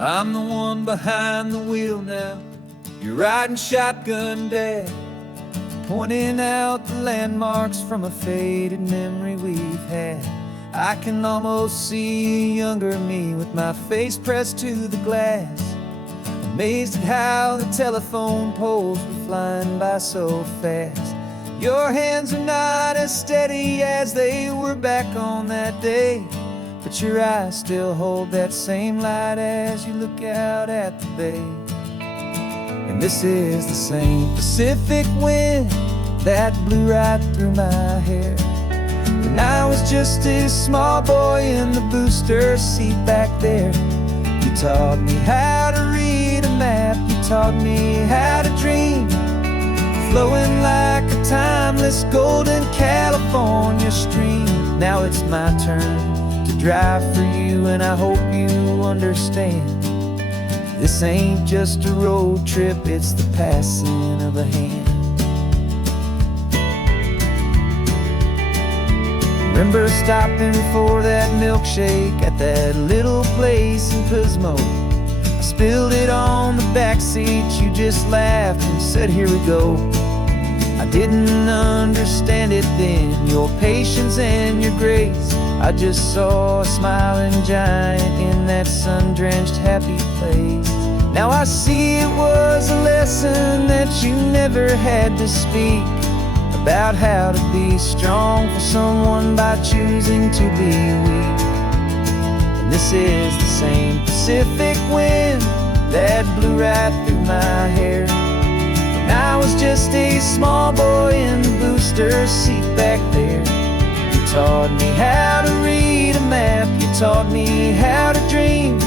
I'm the one behind the wheel now. You're riding shotgun, Dad, pointing out the landmarks from a faded memory we've had. I can almost see a younger me with my face pressed to the glass, amazed at how the telephone poles were flying by so fast. Your hands are not as steady as they were back on that day, but your eyes still hold that same light as you look out at the bay. And this is the same Pacific wind that blew right through my hair when I was just a small boy in the booster seat back there. You taught me how to read a map, you taught me how to dream, flowing like a timeless golden California stream. Now it's my turn to drive for you, and I hope you understand. This ain't just a road trip, it's the passing of a hand. Remember stopping for that milkshake at that little place in Pismo? I spilled it on the back seat, you just laughed and said, "Here we go." I didn't understand it then, your patience and your grace. I just saw a smiling giant in that sun-drenched happy place. Now I see it was a lesson that you never had to speak, about how to be strong for someone by choosing to be weak. And this is the same Pacific wind that blew right through my hair when I was just a small boy in the booster seat back there. You taught me how to read a map, you taught me how to dream,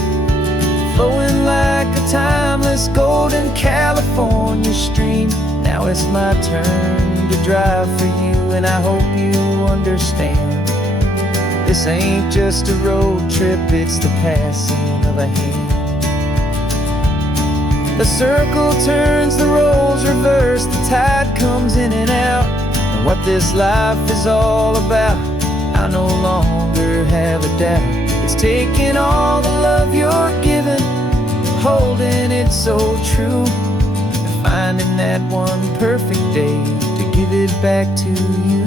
flowing like a timeless golden California stream. Now it's my turn to drive for you, and I hope you understand. This ain't just a road trip, it's the passing of a hand. The circle turns, the roles reverse, the tide comes in and out. And what this life is all about, I no longer have a doubt. It's taking all the love you're giving, holding it so true, and finding that one perfect day to give it back to you.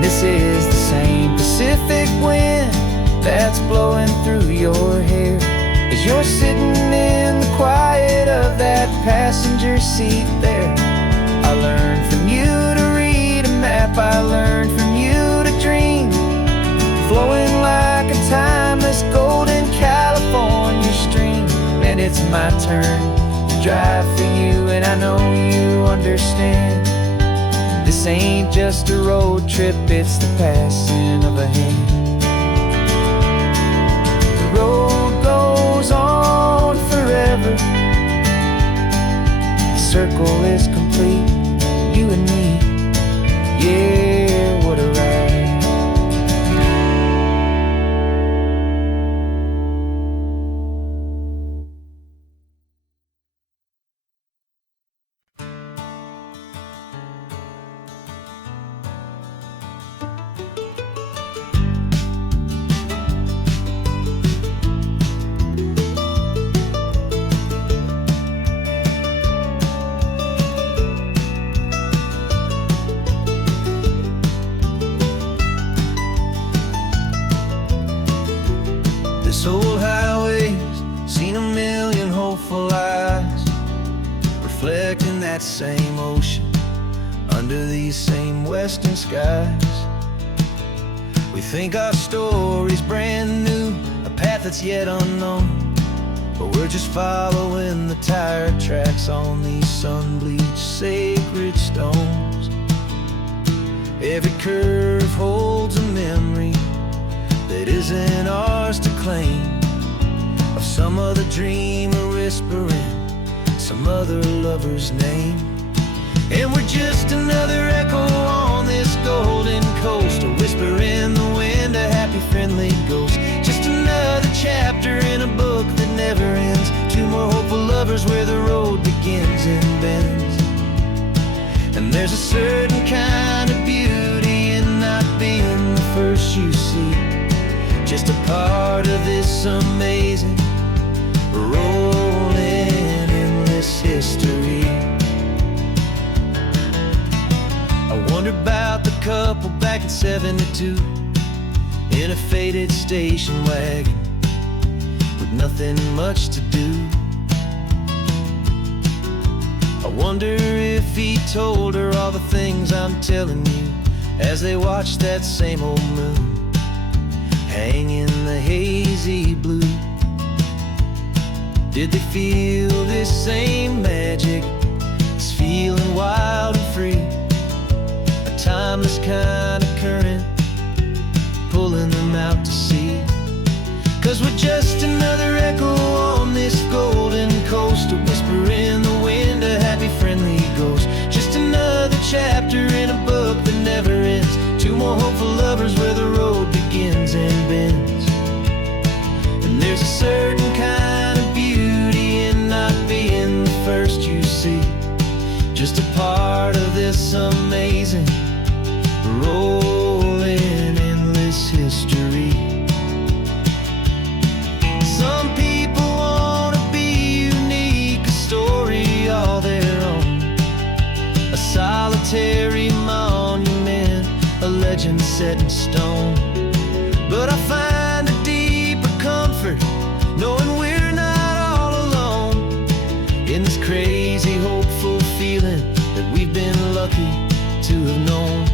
This is the same Pacific wind that's blowing through your hair as you're sitting in the quiet of that passenger seat there. I learned from you to read a map, I learned from you to dream, flowing like a timeless golden California stream. And it's my turn to drive for you, and I know you understand. This ain't just a road trip, it's the passing of a hand. The road goes on forever, the circle is complete, you and me, yeah, what a ride. This old highway's seen a million hopeful eyes, reflecting that same ocean under these same western skies. We think our story's brand new, a path that's yet unknown, but we're just following the tire tracks on these sun-bleached sacred stones. Every curve holds a memory that isn't ours to claim, of some other dreamer whispering some other lover's name. And we're just another echo on this golden coast, a whisper in the wind, a happy friendly ghost. Just another chapter in a book that never ends. Two more hopeful lovers where the road begins and bends. And there's a certain kind of beauty in not being the first you see, just a part of this amazing rolling endless history. I wonder about the couple back in '72 in a faded station wagon with nothing much to do. I wonder if he told her all the things I'm telling you as they watched that same old moon hang in the hazy blue. Did they feel this same magic, this feeling wild and free, a timeless kind of current pulling them out to sea? 'Cause we're just another echo on this golden coast, a whisper in the wind, a happy friendly ghost. Just another chapter in a book that never ends. Two more hopeful lovers where the road begins and bends. And there's a certain kind of beauty in not being the first you see, just a part of this amazing rolling endless history. Some people want to be unique, a story all their own, a solitary monument, a legend set in stone. But I find a deeper comfort knowing we're not all alone in this crazy hopeful feeling that we've been lucky to have known.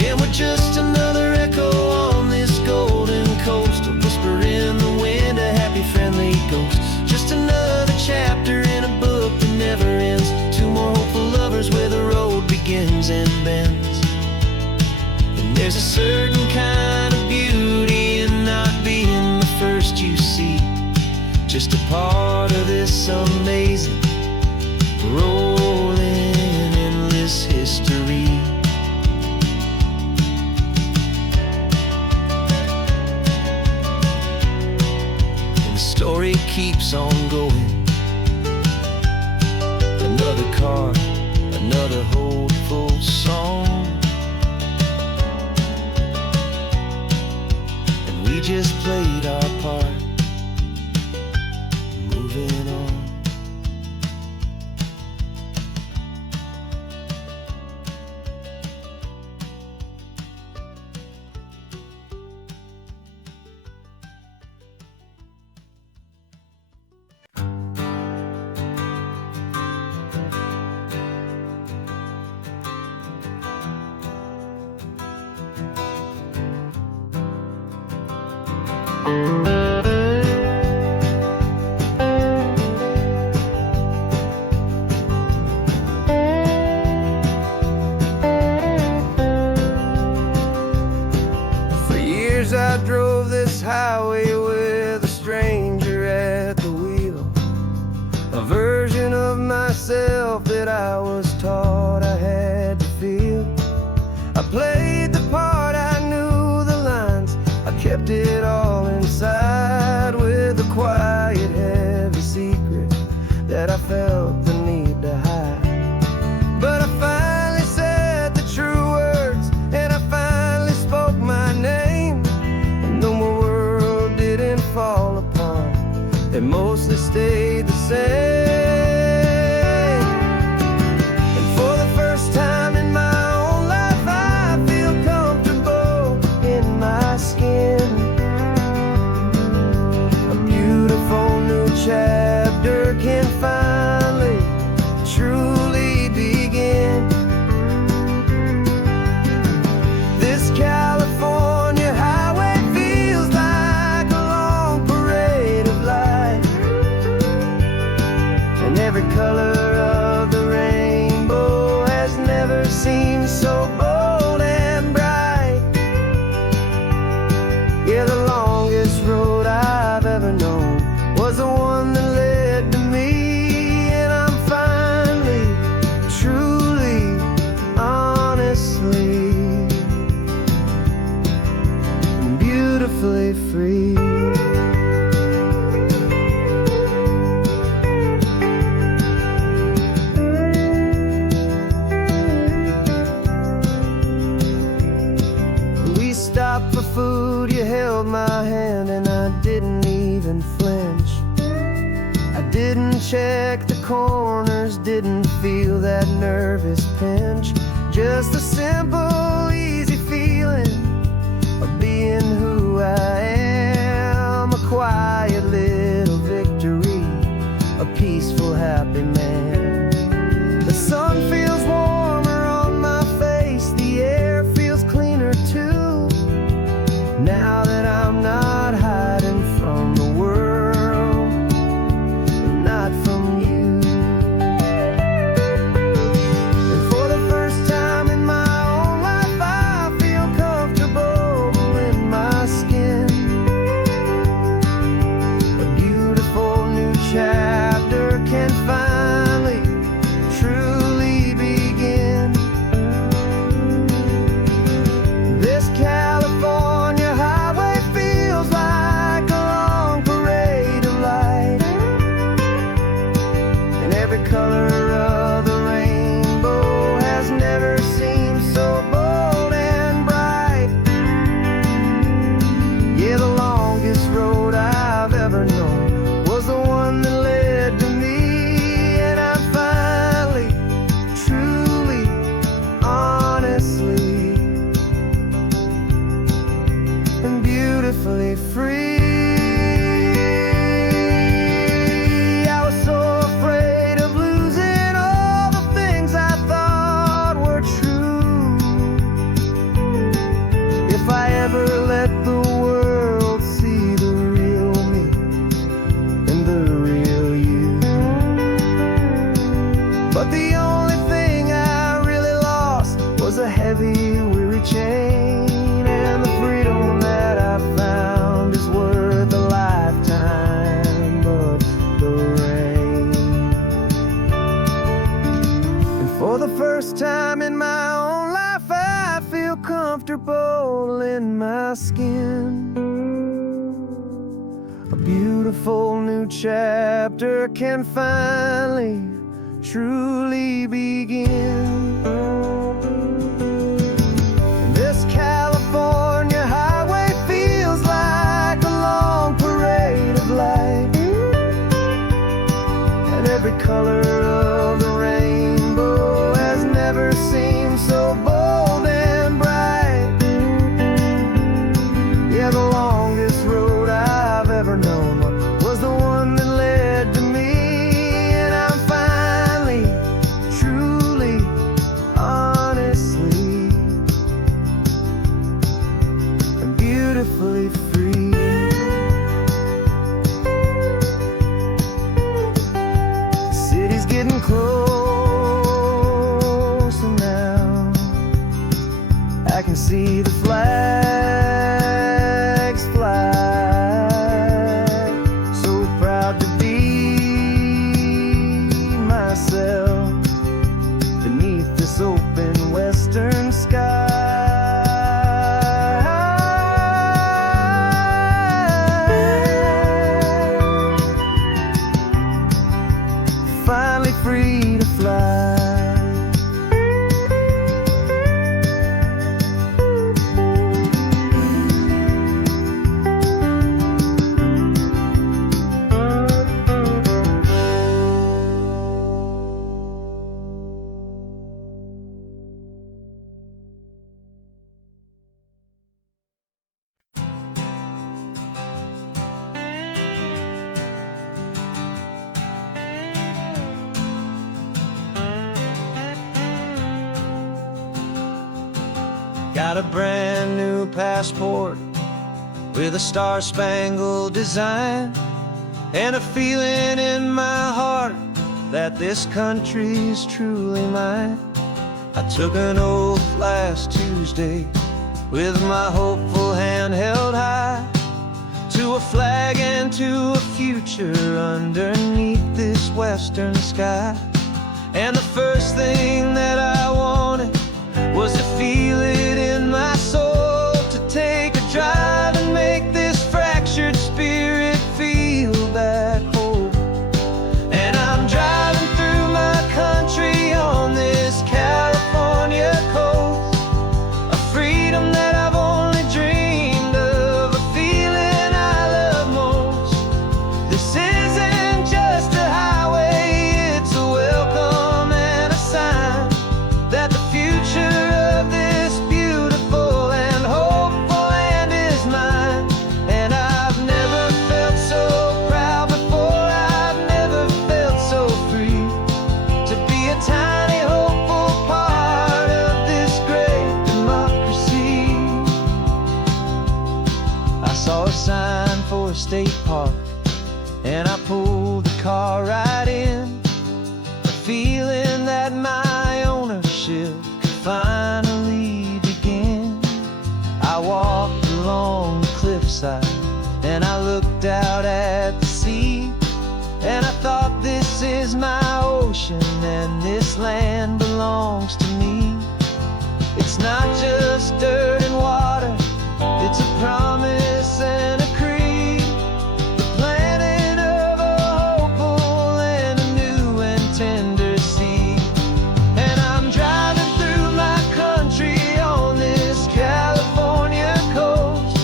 And we're just another echo on this golden coast, a whisper in the wind, a happy friendly ghost. Just another chapter in a book that never ends. Two more hopeful lovers where the road begins and bends. And there's a certain kind of beauty in not being the first you see, just a part of this amazing rolling endless history. Story keeps on going. Another car, another hopeful song, and we just played our part, moving on. For years I drove this highway with a stranger at the wheel, a version of myself that I was taught I had to feel. I played the part, I knew the lines, I kept it all inside. my hand and I didn't even flinch. I didn't check the corners, didn't feel that nervous pinch. Just a simple, easy feeling of being who I am. A quiet little victory, a peaceful, happy man. The sun feels warmer on my face, the air feels cleaner too. Now that I'm not hiding from the world, and not from you. And for the first time in my own life, I feel comfortable in my skin. A beautiful new chapter can finally, truly begin. This California highway feels like a long parade of light, and every color of the rainbow has never seemed so bold and bright. Yeah, the longest road I've ever known was the one that led to me, and I'm finally, truly, honestly, and beautifully free. I was so afraid of losing all the things I thought were true. If I ever let the world see the real me and the real you. But the only thing I really lost was a heavy, weary chain, and the freedom that I found is worth a lifetime of the rain. And for the first time in my own life, I feel comfortable in my skin. A beautiful new chapter can finally, truly begin. And this California highway feels like a long parade of light, and every color of the rainbow has never seemed so bold and bright. Yeah, the longest road I've ever known was the one that led to me, and I'm finally, truly, honestly, and beautifully free. The city's getting closer now. I can see the flags fly. So proud to be myself beneath this open western sky. Finally free to fly. Got a brand new passport with a star-spangled design, and a feeling in my heart that this country's truly mine. I took an oath last Tuesday with my hopeful hand held high, to a flag and to a future underneath this western sky. And the first thing that I wanted was to feel it in my soul, to take a drive and make this fractured spirit feel back home. And I'm driving through my country on this California coast, a freedom that I've only dreamed of, a feeling and I pulled the car right in, the feeling that my ownership could finally begin. I walked along the cliffside and I looked out at the sea, and I thought, this is my ocean and this land belongs to me. It's not just dirt and water, it's a promise and a creed, the planting of a hopeful and a new and tender seed. And I'm driving through my country on this California coast,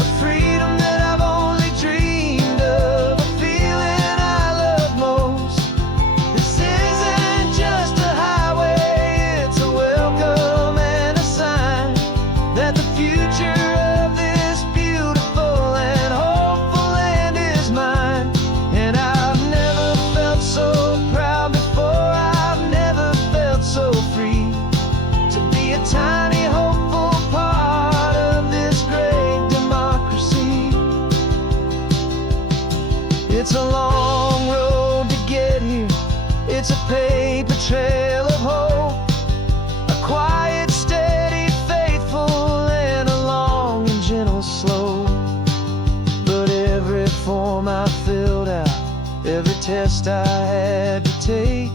a freedom that I've only dreamed of, a feeling I love most. This isn't just a highway, it's a welcome and a sign that the future of this beautiful and hopeful land is mine. And I've never felt so proud before, I've never felt so free to be a tiny hopeful part of this great democracy. It's a long road to get here, it's a paper trail of hope, a quiet, steady, faithful, and a long and gentle slope. But every form I filled out, every test I had to take,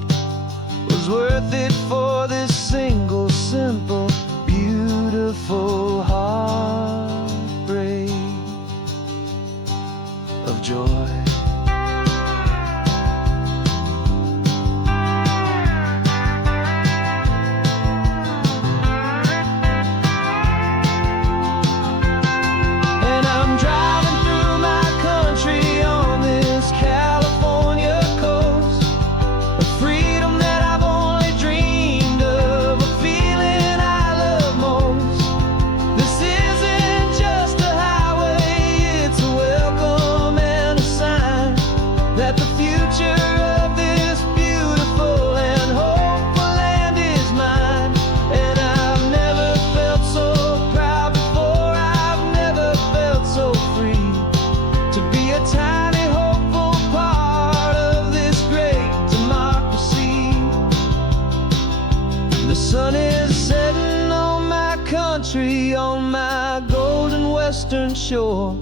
was worth it for this single, simple, beautiful heartbreak of joy. And I'm driving through my country on this California coast, a freedom that I've only dreamed of, a feeling I love most. This isn't just a highway, it's a welcome and a sign that the future of this beautiful and hopeful land is mine. And I've never felt so proud before, I've never felt so free to be a tiny hopeful part of this great democracy. The sun is setting on my country, on my golden western shore.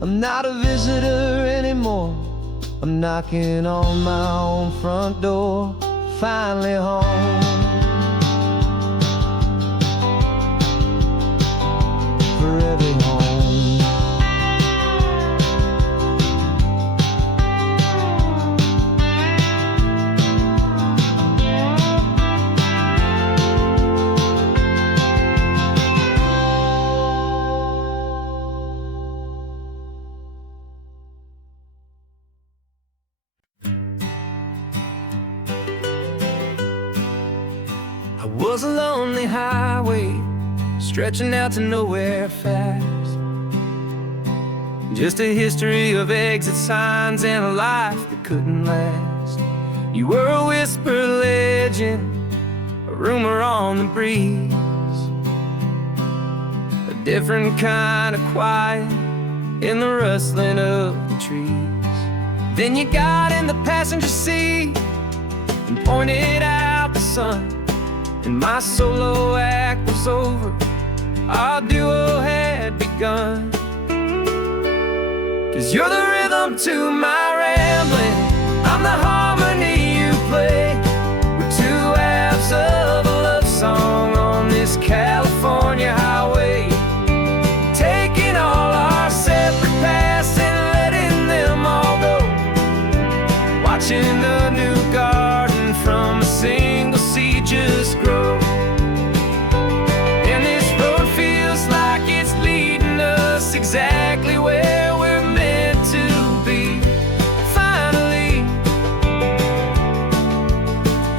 I'm not a visitor anymore, I'm knocking on my own front door, finally home. For every home. I was a lonely highway, stretching out to nowhere fast. Just a history of exit signs and a life that couldn't last. You were a whisper legend, a rumor on the breeze, a different kind of quiet in the rustling of the trees. Then you got in the passenger seat and pointed out the sun, and my solo act was over, our duo had begun. 'Cause you're the rhythm to my rambling, I'm the harmony you play. We're two halves of a love song on this California highway, taking all our separate paths and letting them all go, watching a new garden from a single seed just grow. And this road feels like it's leading us exactly where we're meant to be. Finally,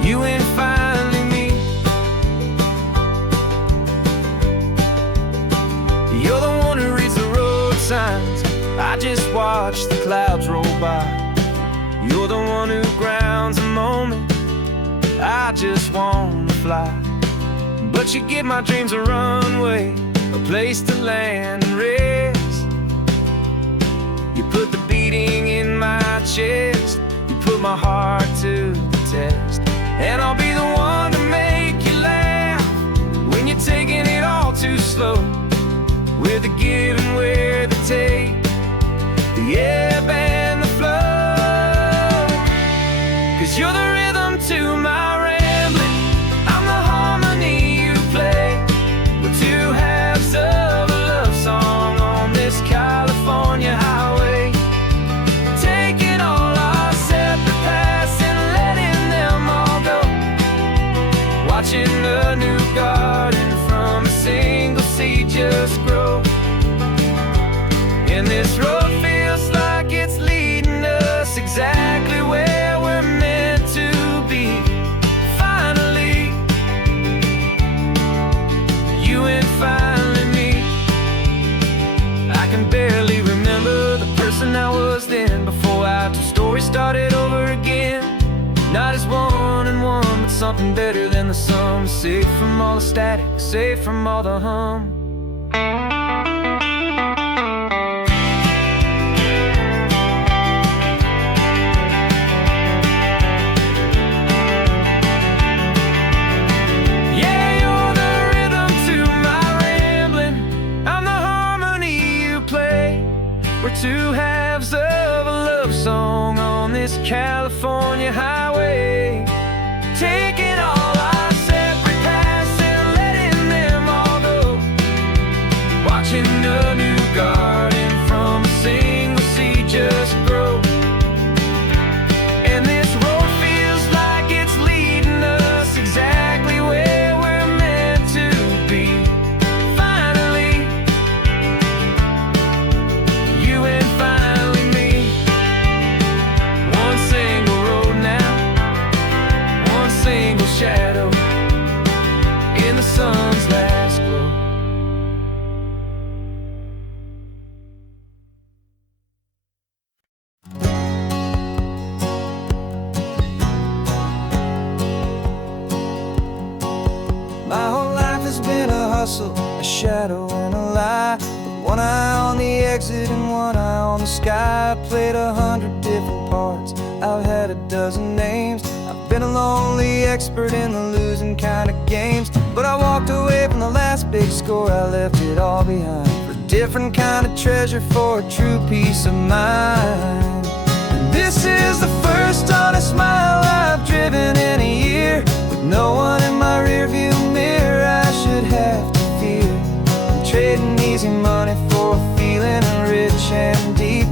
you and finally me. You're the one who reads the road signs, I just watch the clouds roll by. You're the one who grounds a moment, I just wanna fly. But you give my dreams a runway, a place to land and rest. You put the beating in my chest. You put my heart to the test. And I'll be the one to make you laugh when you're taking it all too slow. With the give and with the take, the ebb and the flow. 'Cause you're the rhythm to my rambling, I'm the harmony you play. We're two halves of a love song on this California highway. Taking all our separate paths and letting them all go. Watching a new garden from a single seed just grow. And this road feels like it's leading us exactly where we're meant to be. Finally, you and finally me. I can barely remember the person I was then, before our two stories started over again. Not as one and one, but something better than the sum. Safe from all the static, safe from all the hum. We're two halves of a love song on this California highway. Taking all our separate paths and letting them all go. Watching a new garden from a single seed just grow. And this road feels like it's leading us exactly where we're meant to be. Finally, you and finally me. One single road now, one single shadow in the sun's last glow. My whole life has been a hustle, a shadow and a lie. With one eye on the exit and one eye on the sky. I played 100 different parts, I've had a dozen names. I've been a lonely expert in the losing kind of games. But I walked away from the last big score, I left it all behind. For a different kind of treasure, for a true peace of mind. And this is the first honest smile I've driven in a year. With no one in my rearview mirror I should have to fear. I'm trading easy money for a feeling rich and deep.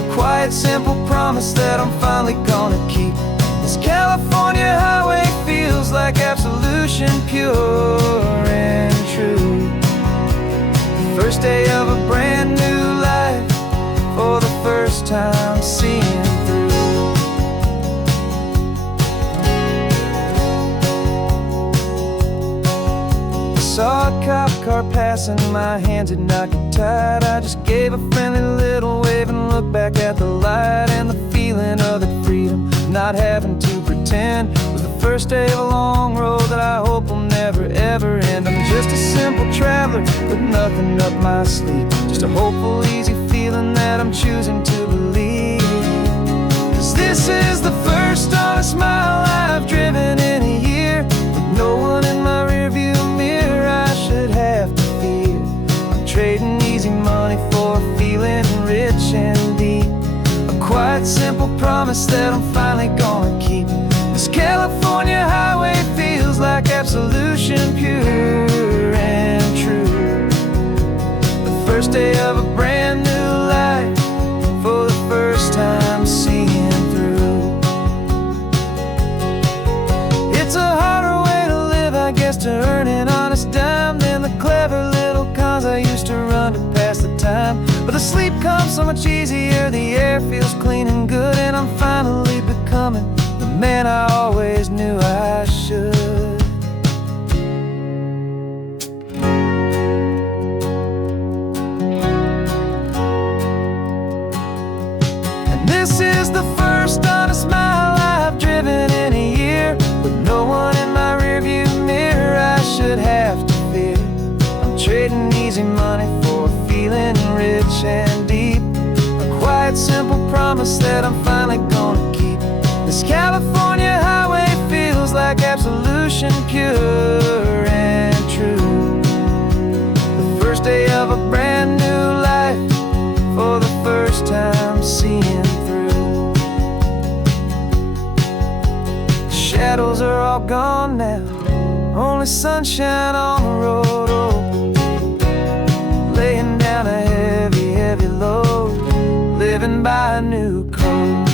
A quiet, simple promise that I'm finally gonna keep. This California highway feels like absolution, pure and true. The first day of a brand new life, for the first time seeing through. Saw a cop car passing, my hands had not got tied. I just gave a friendly little wave and looked back at the light. And the feeling of that freedom, not having to pretend, was the first day of a long road that I hope will never ever end. I'm just a simple traveler with nothing up my sleeve, just a hopeful, easy feeling that I'm choosing to believe. 'Cause this is the first honest mile I've driven in a year. With no one in my rearview mirror I should have to fear. I'm trading easy money for a feeling rich and deep. A quiet, simple promise that I'm finally gonna keep. This California highway feels like absolution, pure and true. The first day of a brand new life, for the first time seeing through. It's a harder way to live, I guess, to earn an honest dime than the clever little cons I used to run to pass the time. But the sleep comes so much easier, the air feels clean and good, and I'm finally becoming the man I always knew I should. And this is the first honest mile I've driven in a year. With no one in my rearview mirror I should have to fear. I'm trading easy money for a feeling rich and deep. A quiet, simple promise that I'm finally devotion pure and true. The first day of a brand new life, for the first time seeing through. The shadows are all gone now, only sunshine on the road. Oh, laying down a heavy, heavy load, living by a new code.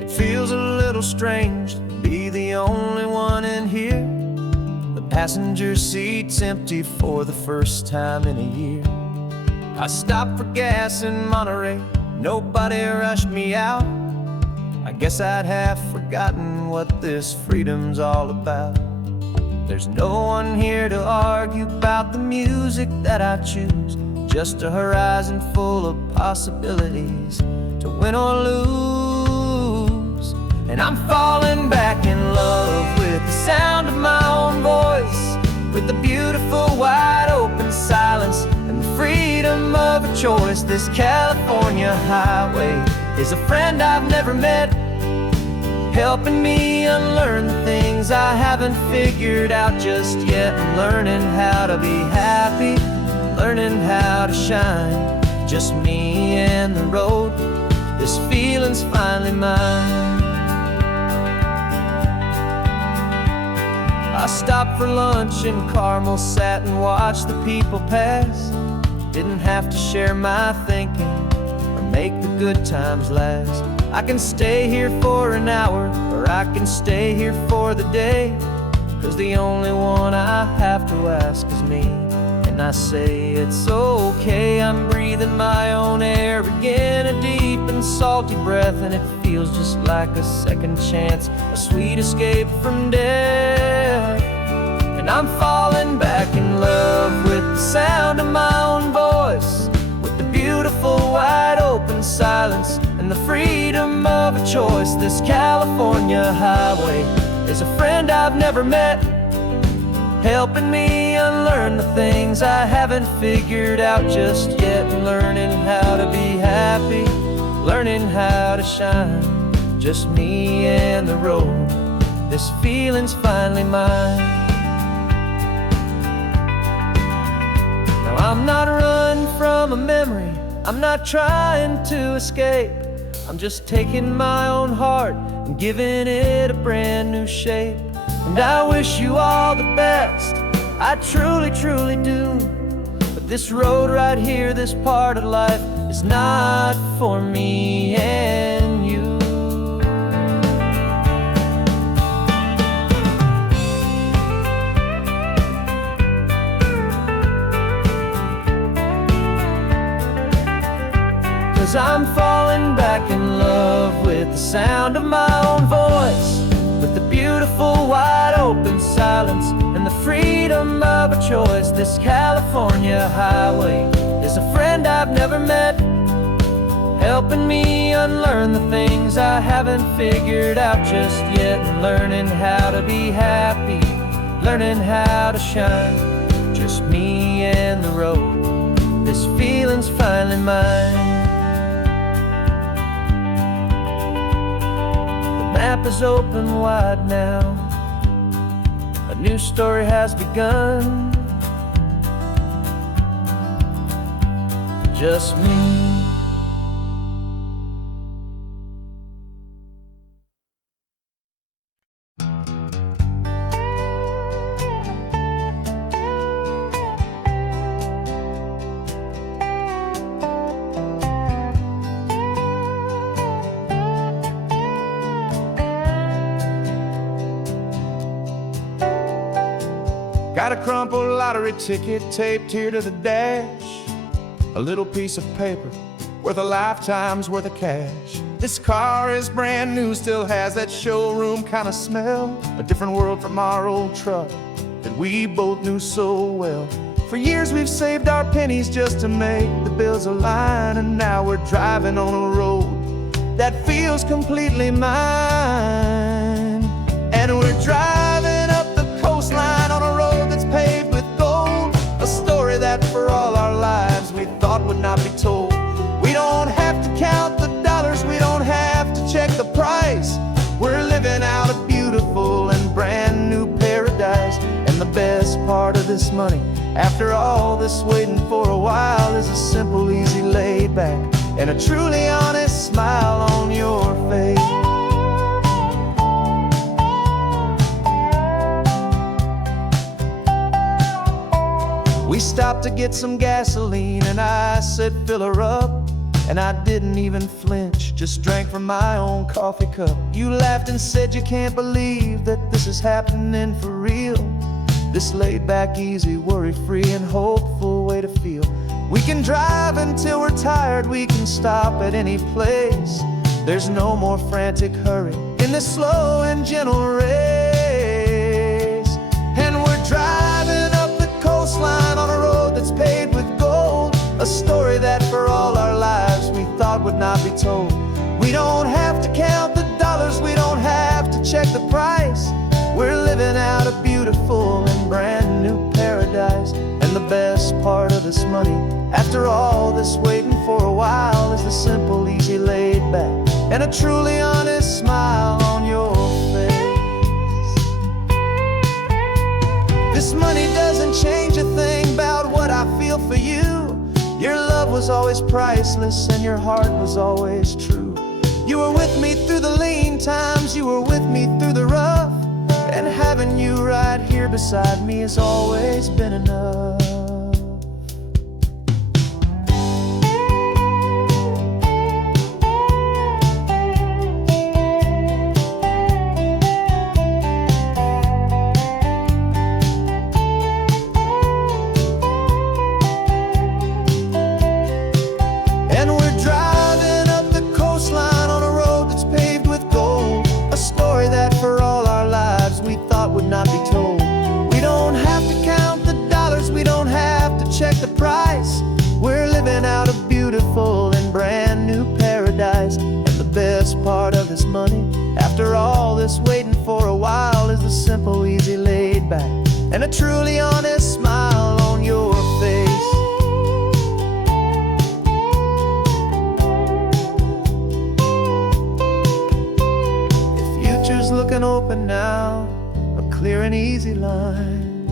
It feels a little strange to be the only one in here. The passenger seat's empty for the first time in a year. I stopped for gas in Monterey, nobody rushed me out. I guess I'd have forgotten what this freedom's all about. There's no one here to argue about the music that I choose, just a horizon full of possibilities to win or lose. And I'm falling back in love with the sound of my own voice, with the beautiful wide open silence and the freedom of a choice. This California highway is a friend I've never met, helping me unlearn the things I haven't figured out just yet. I'm learning how to be happy, learning how to shine, just me and the road. This feeling's finally mine. I stopped for lunch in Carmel, sat and watched the people pass. Didn't have to share my thinking or make the good times last. I can stay here for an hour, or I can stay here for the day, 'cause the only one I have to ask is me. And I say it's okay, I'm breathing my own air again, a deep and salty breath, and it feels just like a second chance, a sweet escape from death. And I'm falling back in love with the sound of my own voice, with the beautiful wide open silence and the freedom of a choice. This California highway is a friend I've never met, helping me unlearn the things I haven't figured out just yet. Learning how to be happy, learning how to shine, just me and the road. This feeling's finally mine. Now I'm not running from a memory, I'm not trying to escape. I'm just taking my own heart and giving it a brand new shape. And I wish you all the best, I truly, truly do. But this road right here, this part of life, is not for me and you. 'Cause I'm falling back in love with the sound of my own voice, with the beautiful wide open silence and the freedom of a choice. This California highway is a friend I've never met, helping me unlearn the things I haven't figured out just yet. And learning how to be happy, learning how to shine, just me and the road. This feeling's finally mine. The map is open wide now, a new story has begun, just me. Got a crumpled lottery ticket taped here to the dash, a little piece of paper worth a lifetime's worth of cash. This car is brand new, still has that showroom kind of smell, a different world from our old truck that we both knew so well. For years we've saved our pennies just to make the bills align, and now we're driving on a road that feels completely mine. And we're driving up the coastline on a road that's paved with gold, a story that for all our lives we thought would not be told. We don't have to count the dollars, we don't have to check the price. We're living out a beautiful and brand new paradise. And the best part of this money, after all this waiting for a while, is a simple, easy, laid back, and a truly honest smile on your face. We stopped to get some gasoline, and I said, fill her up. And I didn't even flinch, just drank from my own coffee cup. You laughed and said you can't believe that this is happening for real. This laid back, easy, worry-free and hopeful way to feel. We can drive until we're tired, we can stop at any place. There's no more frantic hurry in this slow and gentle race. And we're driving up the coastline on a road that's paved with gold, a story that for all our lives we thought would not be told. We don't have to count the dollars, we don't have to check the price. We're living out a beautiful and brand new paradise. And the best part of this money, after all this waiting for a while, is the simple, easy, laid back, and a truly honest smile on your face. This money doesn't change a thing about what I feel for you. Your love was always priceless and your heart was always true. You were with me through the lean times, you were with me through the rough, and having you right here beside me has always been enough. And we're driving up the coastline on a road that's paved with gold, a story that for all our lives we thought would not be told. We don't have to count the dollars, we don't have to check the price. We're living out a beautiful and brand new paradise. And the best part of this money, after all this waiting for a while, is the simple, easy, laid back, and a truly honest smile on your face. Looking open now, a clear and easy line.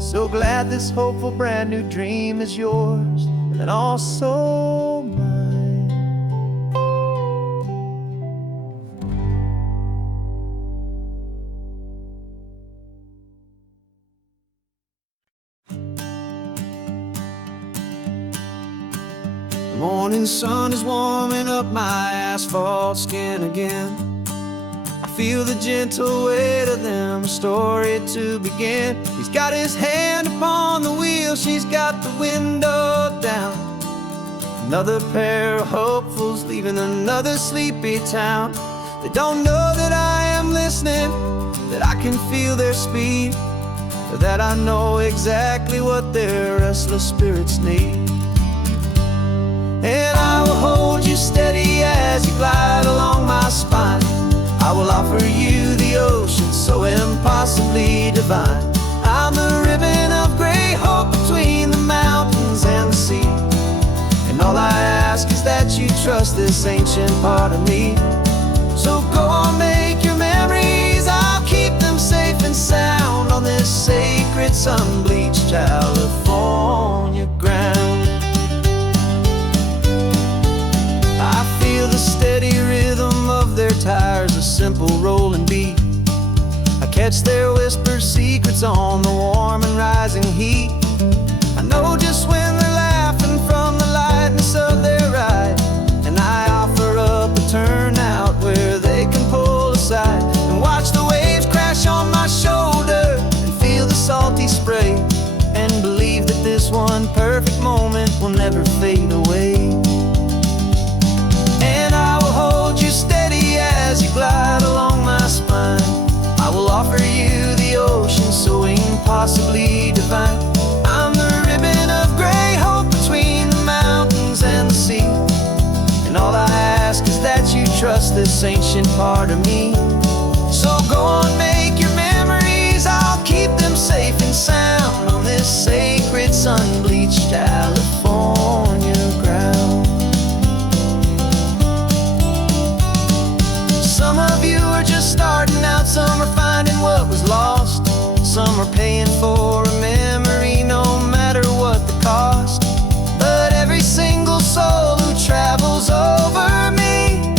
So glad this hopeful brand new dream is yours and also mine. The morning sun is warming up my asphalt skin again. I feel the gentle weight of them, a story to begin. He's got his hand upon the wheel, she's got the window down. Another pair of hopefuls leaving another sleepy town. They don't know that I am listening, that I can feel their speed, or that I know exactly what their restless spirits need. And I will hold you steady as you glide along my spine. I will offer you the ocean so impossibly divine. I'm the ribbon of gray hope between the mountains and the sea. And all I ask is that you trust this ancient part of me. So go on, make your memories, I'll keep them safe and sound on this sacred sun-bleached California ground. I feel the steady rhythm of their tires, a simple rolling beat. I catch their whispered secrets on the warm and rising heat. I know just when they're laughing from the lightness of their ride, and I offer up a turnout where they can pull aside and watch the waves crash on my shoulder and feel the salty spray, and believe that this one perfect moment will never fade away. And I will hold you steady as you glide along my spine. I will offer you the ocean this ancient part of me. So go on, make your memories, I'll keep them safe and sound on this sacred sun-bleached California ground. Some of you are just starting out, some are finding what was lost, some are paying for a memory no matter what the cost. But every single soul who travels over me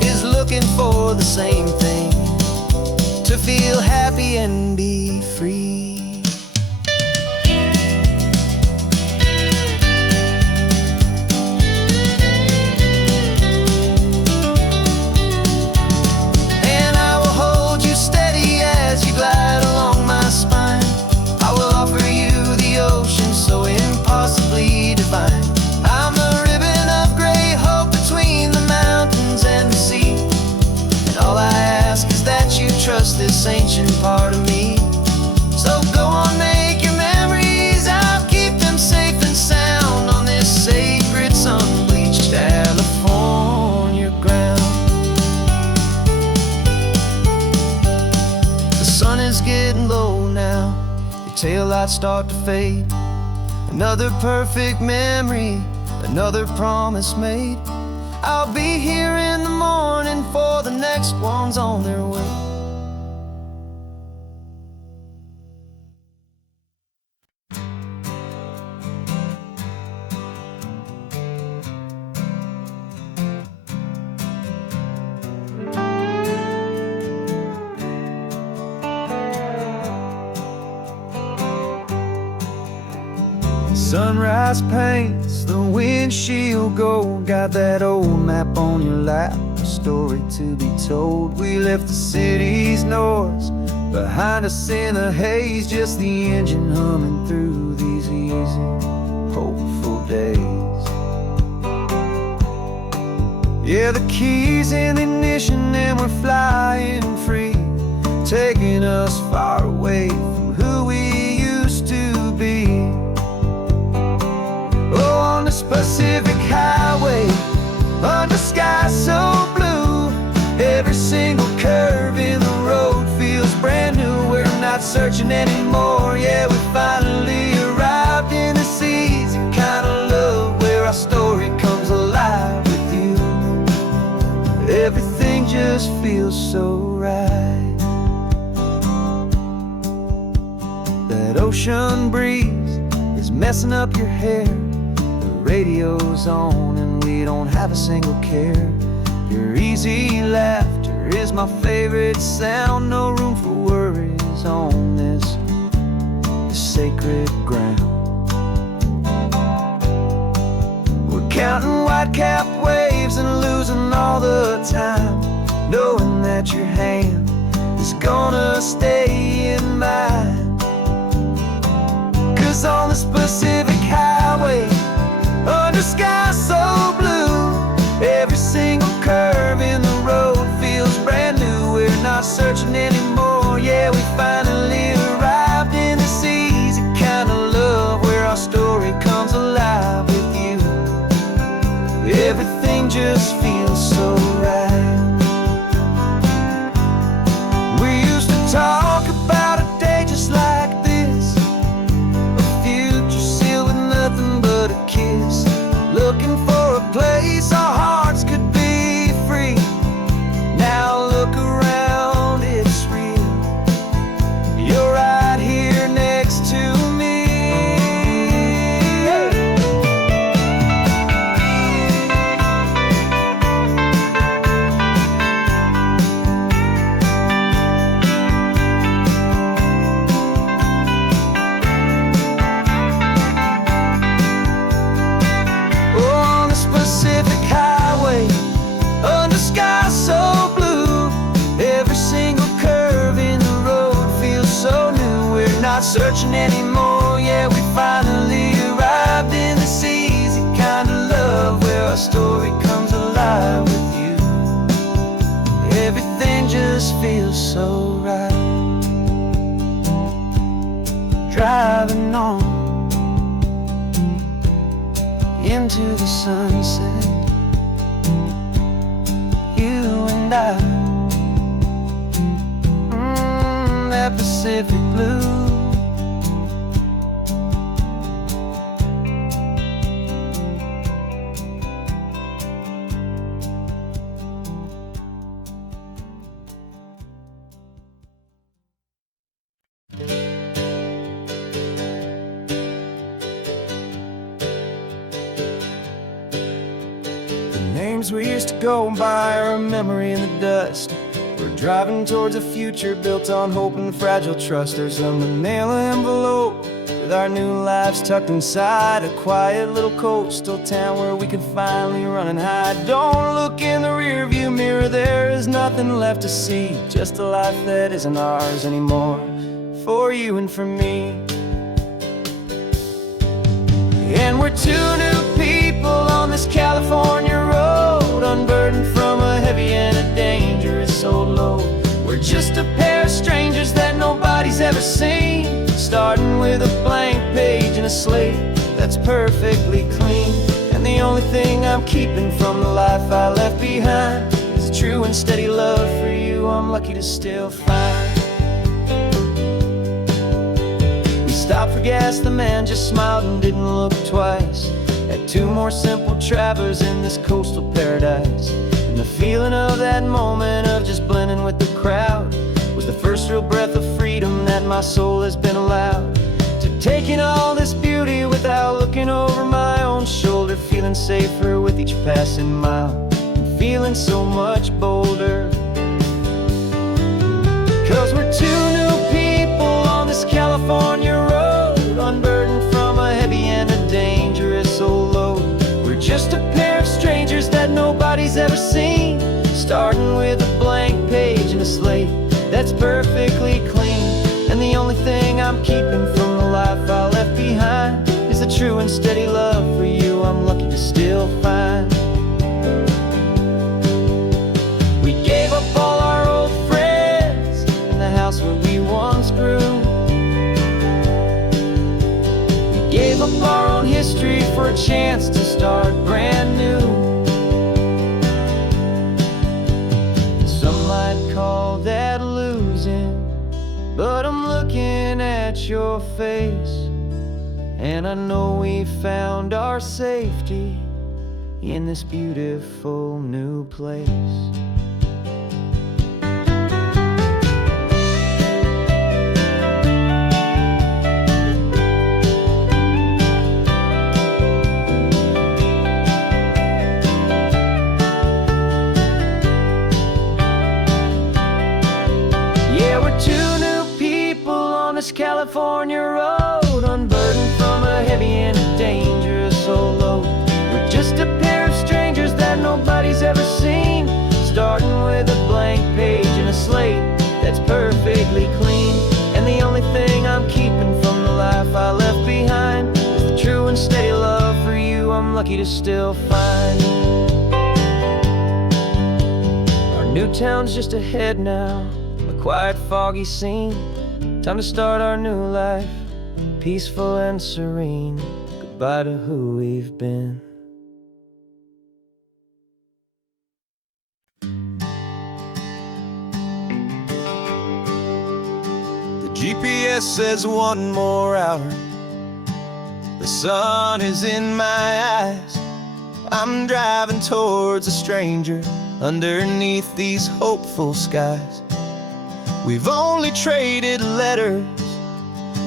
is looking for the same thing, to feel happy and be free. And I will hold you steady as you glide along my spine. I will offer you the ocean so impossibly divine. I'm the ribbon of gray hope between the mountains and the sea. And all I ask is that you trust this ancient part of me. So go on, make your memories, I'll keep them safe and sound on this sacred sun-bleached California ground. The sun is getting low now, your taillights start to fade. Another perfect memory, another promise made. I'll be here in the morning for the next ones on their way. Sunrise paints the windshield gold. Got that old map on your lap, a story to be told. We left the city's noise behind us in the haze, just the engine humming through these easy, hopeful days. Yeah, the keys in the ignition and we're flying free, taking us far away from who we used to be. Oh, on this Pacific highway, under skies so blue, every single curve in the road feels brand new. We're not searching anymore, yeah, we finally arrived in this easy kind of love where our story comes alive with you. Everything just feels so right. That ocean breeze is messing up your hair, radio's on and we don't have a single care. Your easy laughter is my favorite sound. No room for worries on this sacred ground. We're counting white-capped waves and losing all the time, knowing that your hand is gonna stay in mine. 'Cause on this Pacific highway, under sky so blue, every single curve in the road feels brand new. We're not searching anymore, yeah, we finally arrived in this easy kind of love where our story comes alive with you. Everything just feels so right. We used to talk about a day just like this, a future sealed with nothing but a kiss, looking for a place our hearts could be free. Now look around, it's real. You're right here next to me. Pacific highway, under sky so blue, every single curve in the road feels so new. We're not searching anymore, yeah, we finally arrived in this easy kind of love where our story comes alive with you. Everything just feels so right. Driving on into the sunset, you and and I, that Pacific blue. Names we used to go by are a memory in the dust. We're driving towards a future built on hope and fragile trust. There's a manila envelope with our new lives tucked inside, a quiet little coastal town where we can finally run and hide. Don't look in the rearview mirror, there is nothing left to see, just a life that isn't ours anymore, for you and for me. And we're two new people on this California road, unburdened from a heavy and a dangerous old load. We're just a pair of strangers that nobody's ever seen, starting with a blank page and a slate that's perfectly clean. And the only thing I'm keeping from the life I left behind is a true and steady love for you I'm lucky to still find. We stopped for gas, the man just smiled and didn't look twice. Had two more simple travelers in this coastal paradise. And the feeling of that moment of just blending with the crowd was the first real breath of freedom that my soul has been allowed to take in all this beauty without looking over my own shoulder, feeling safer with each passing mile and feeling so much bolder. 'Cause we're two new people on this California road, unburdened from a heavy and a dangerous old load. We're just a pair of strangers that nobody's ever seen, starting with a blank page and a slate that's perfectly clean. And the only thing I'm keeping from the life I left behind is a true and steady love for you I'm lucky to still find. We gave up all our old friends and the house where we once grew. We gave up our own history for a chance to start brand new. Some might call that losing, but I'm looking at your face, and I know we found our safety in this beautiful new place. Yeah, we're two new people on this California road, unburdened from a heavy and a dangerous old load. We're just a pair of strangers that nobody's ever seen, starting with a blank page and a slate that's perfectly clean. And the only thing I'm keeping from the life I left behind is the true and steady love for you I'm lucky to still find. Our new town's just ahead now, a quiet, foggy scene. Time to start our new life, peaceful and serene. Goodbye to who we've been. The GPS says one more hour. The sun is in my eyes. I'm driving towards a stranger underneath these hopeful skies. We've only traded letters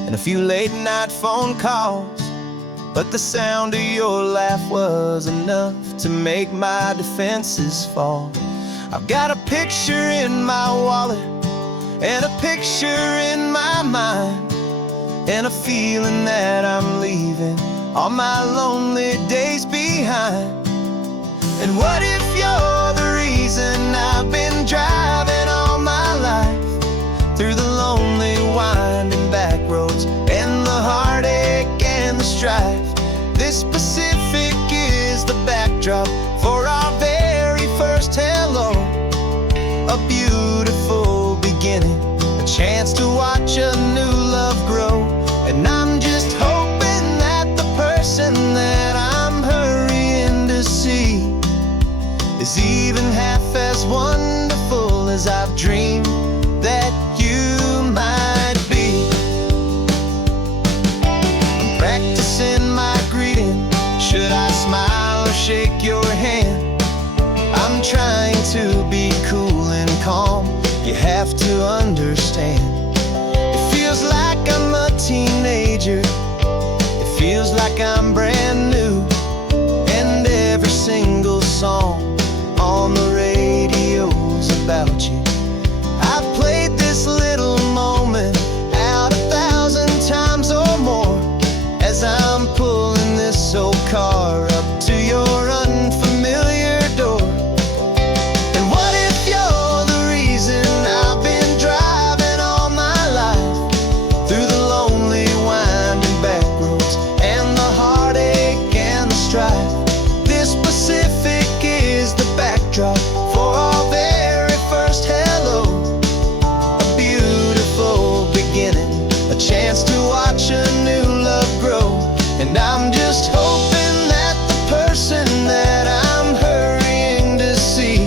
and a few late night phone calls, but the sound of your laugh was enough to make my defenses fall. I've got a picture in my wallet and a picture in my mind, and a feeling that I'm leaving all my lonely days behind. And what if you're the reason I've been driving all my life, through the lonely winding back roads and the heartache and the strife? This Pacific is the backdrop for our very first hello, a beautiful beginning, a chance to watch a new love grow. And I'm just hoping that the person that I'm hurrying to see is even half as wonderful as I've dreamed that you might be. I'm practicing my greeting. Should I smile or shake your hand? I'm trying to be cool and calm. You have to understand. It feels like I'm a teenager. It feels like I'm brand new. And every single song on the radio's about you. I've played this little moment out 1,000 times or more as I'm pulling this old car up to your unfamiliar door. And what if you're the reason I've been driving all my life through the lonely winding back roads and the heartache and the strife? This Pacific is the backdrop for our very first hello. A beautiful beginning, a chance to watch a new love grow. And I'm just hoping that the person that I'm hurrying to see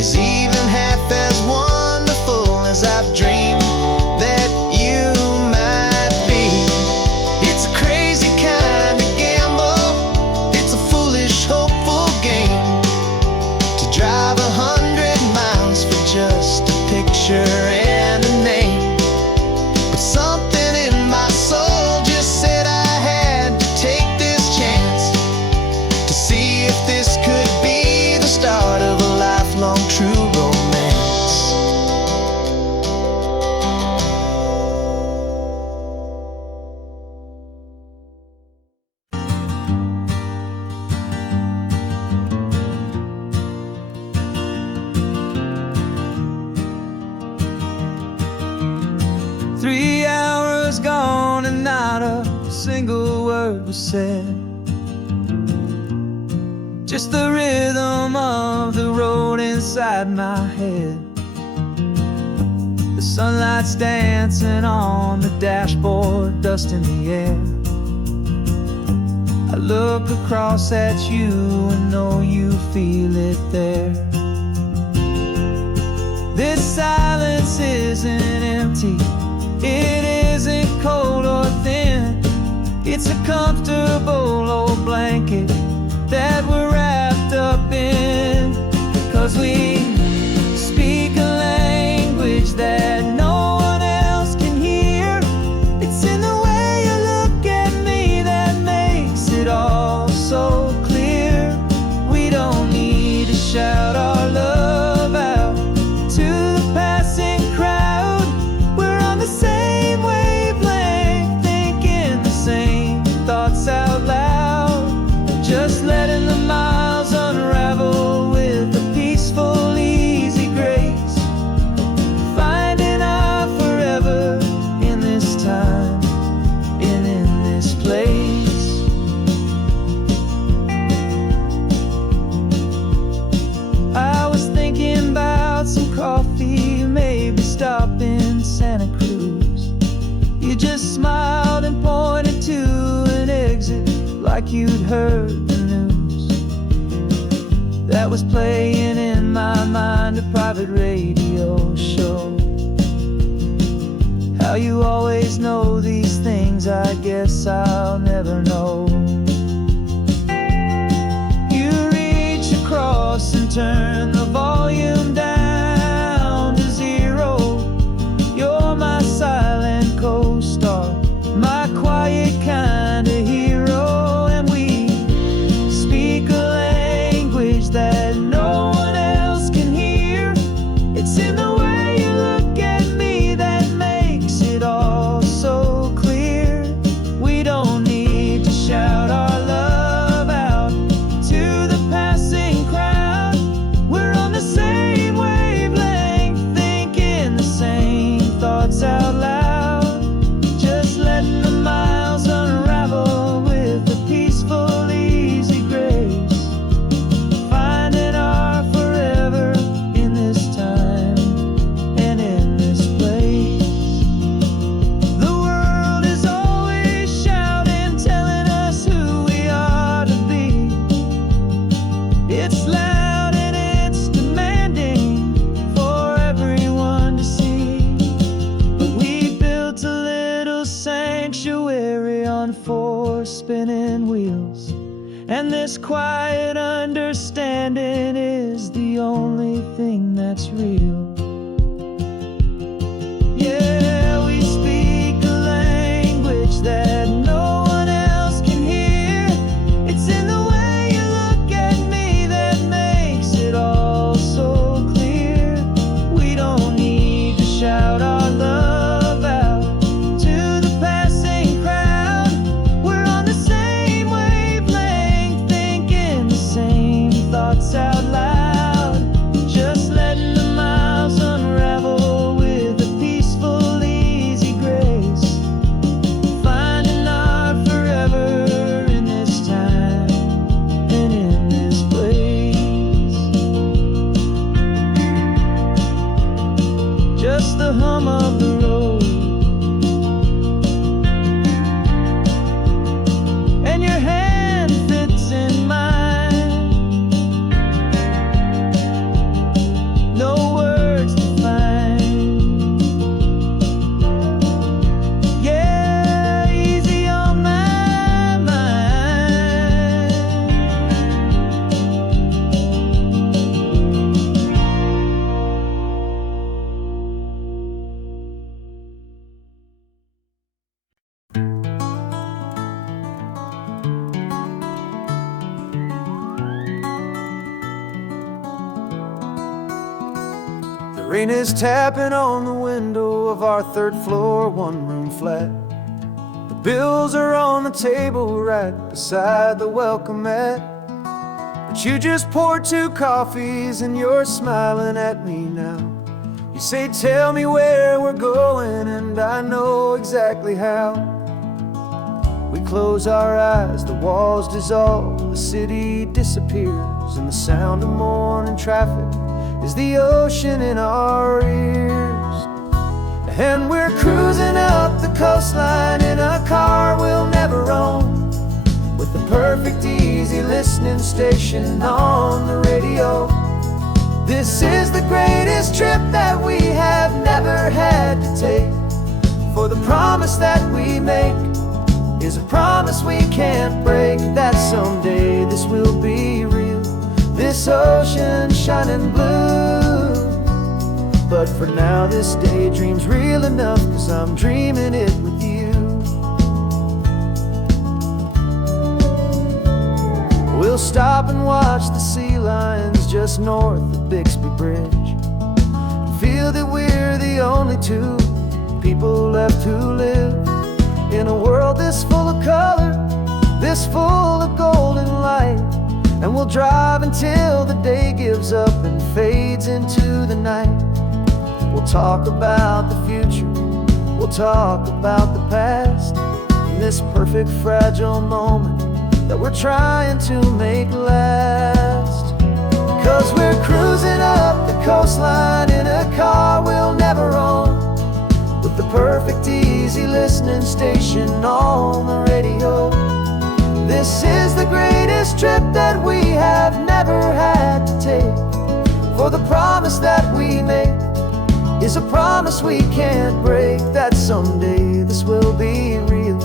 is even half as wonderful as I've dreamed that you might be. It's a crazy kind of gamble. It's a foolish, hopeful game to drive 100 miles for just a picture and a name. But something in my soul just said I had to take this chance to see if this could be the start of a lifelong true romance. 3 hours gone and not a single word was said. Just the rhythm of the road inside my head. The sunlight's dancing on the dashboard, dust in the air. I look across at you and know you feel it there. This silence isn't empty. It isn't cold or thin. It's a comfortable old blanket that we're wrapped up in. 'Cause we speak a language that no one else can hear. It's in the way you look at me that makes it all so clear. We don't need to shout our love out to the passing crowd. We're on the same wavelength, thinking the same thoughts out loud. Just letting the miles unravel with a peaceful, easy grace. Finding our forever in this time and in this place. I was thinking about some coffee, maybe stop in Santa Cruz. You just smiled and pointed to an exit like you'd heard the news. That was playing in my mind, a private radio show. How you always know these things, I guess I'll never know. You reach across and turn the volume down to 0. You're my silent co-star, my quiet kind of hero. And we speak a language that no one else can hear. It's in the way you look at me that makes it all so clear. We don't need to shout And this quiet understanding is the only thing that's real. Yeah, we speak a language that no one else can hear. It's in the way you look at me that makes it all so clear. We don't need to shout our love out to the passing crowd. We're on the same wavelength, thinking the same thoughts out loud. Just letting the miles unravel with a peaceful, easy grace. Finding our forever in this time and in this place. Just the hum of the road and your hand fits in mine. No words to find. Yeah, easy on my mind. The rain is tapping on the window of our third floor, one-room flat. The bills are on the table right beside the welcome mat. But you just poured 2 coffees and you're smiling at me now. You say, tell me where we're going, and I know exactly how. We close our eyes, the walls dissolve, the city disappears, and the sound of morning traffic is the ocean in our ears. And we're cruising up the coastline in a car we'll never own, with the perfect easy listening station on the radio. This is the greatest trip that we have never had to take, for the promise that we make is a promise we can't break, that someday this will be real, this ocean shining blue. But for now this daydream's real enough, 'cause I'm dreaming it with you. We'll stop and watch the sea lions just north of Bixby Bridge, feel that we're the only 2 people left who live in a world this full of color, this full of golden light. And we'll drive until the day gives up and fades into the night. We'll talk about the future, we'll talk about the past, in this perfect fragile moment that we're trying to make last. 'Cause we're cruising up the coastline in a car we'll never own, with the perfect easy listening station on the radio. This is the greatest trip that we have never had to take, for the promise that we make is a promise we can't break, that someday this will be real,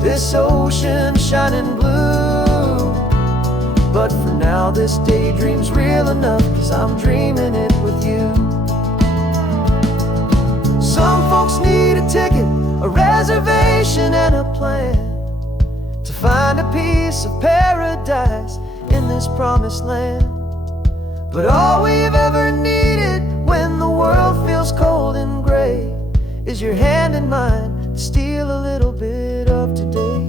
this ocean shining blue. But for now this daydream's real enough, 'cause I'm dreaming it with you. Some folks need a ticket, a reservation and a plan to find a piece of paradise in this promised land. But all we've ever needed when the world feels cold and gray is your hand in mine to steal a little bit of today.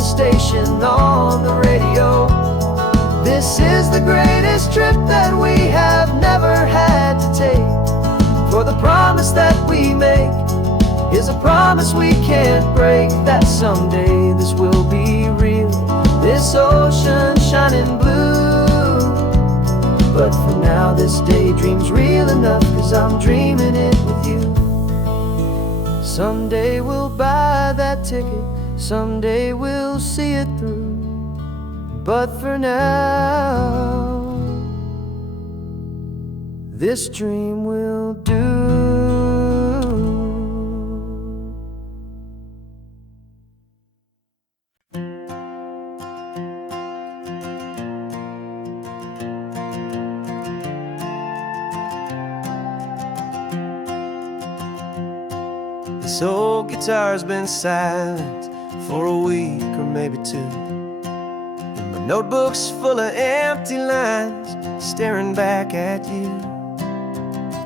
Station on the radio. This is the greatest trip that we have never had to take, for the promise that we make is a promise we can't break, that someday this this ocean shining blue. But for now this daydream's real enough, 'cause I'm dreaming it with you. Someday we'll buy that ticket, someday we'll see it through. But for now, this dream will do. This old guitar's been silent for a week or maybe two. And my notebook's full of empty lines staring back at you.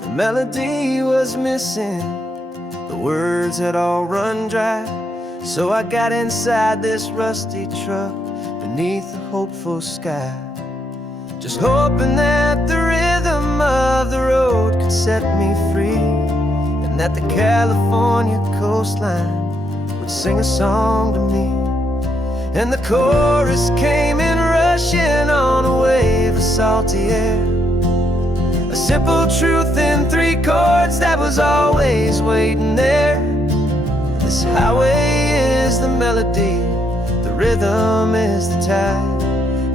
The melody was missing, the words had all run dry. So I got inside this rusty truck beneath a hopeful sky, just hoping that the rhythm of the road could set me free, and that the California coastline would sing a song to me. And the chorus came in rushing on a wave of salty air, a simple truth in 3 chords that was always waiting there. This highway is the melody, the rhythm is the tide,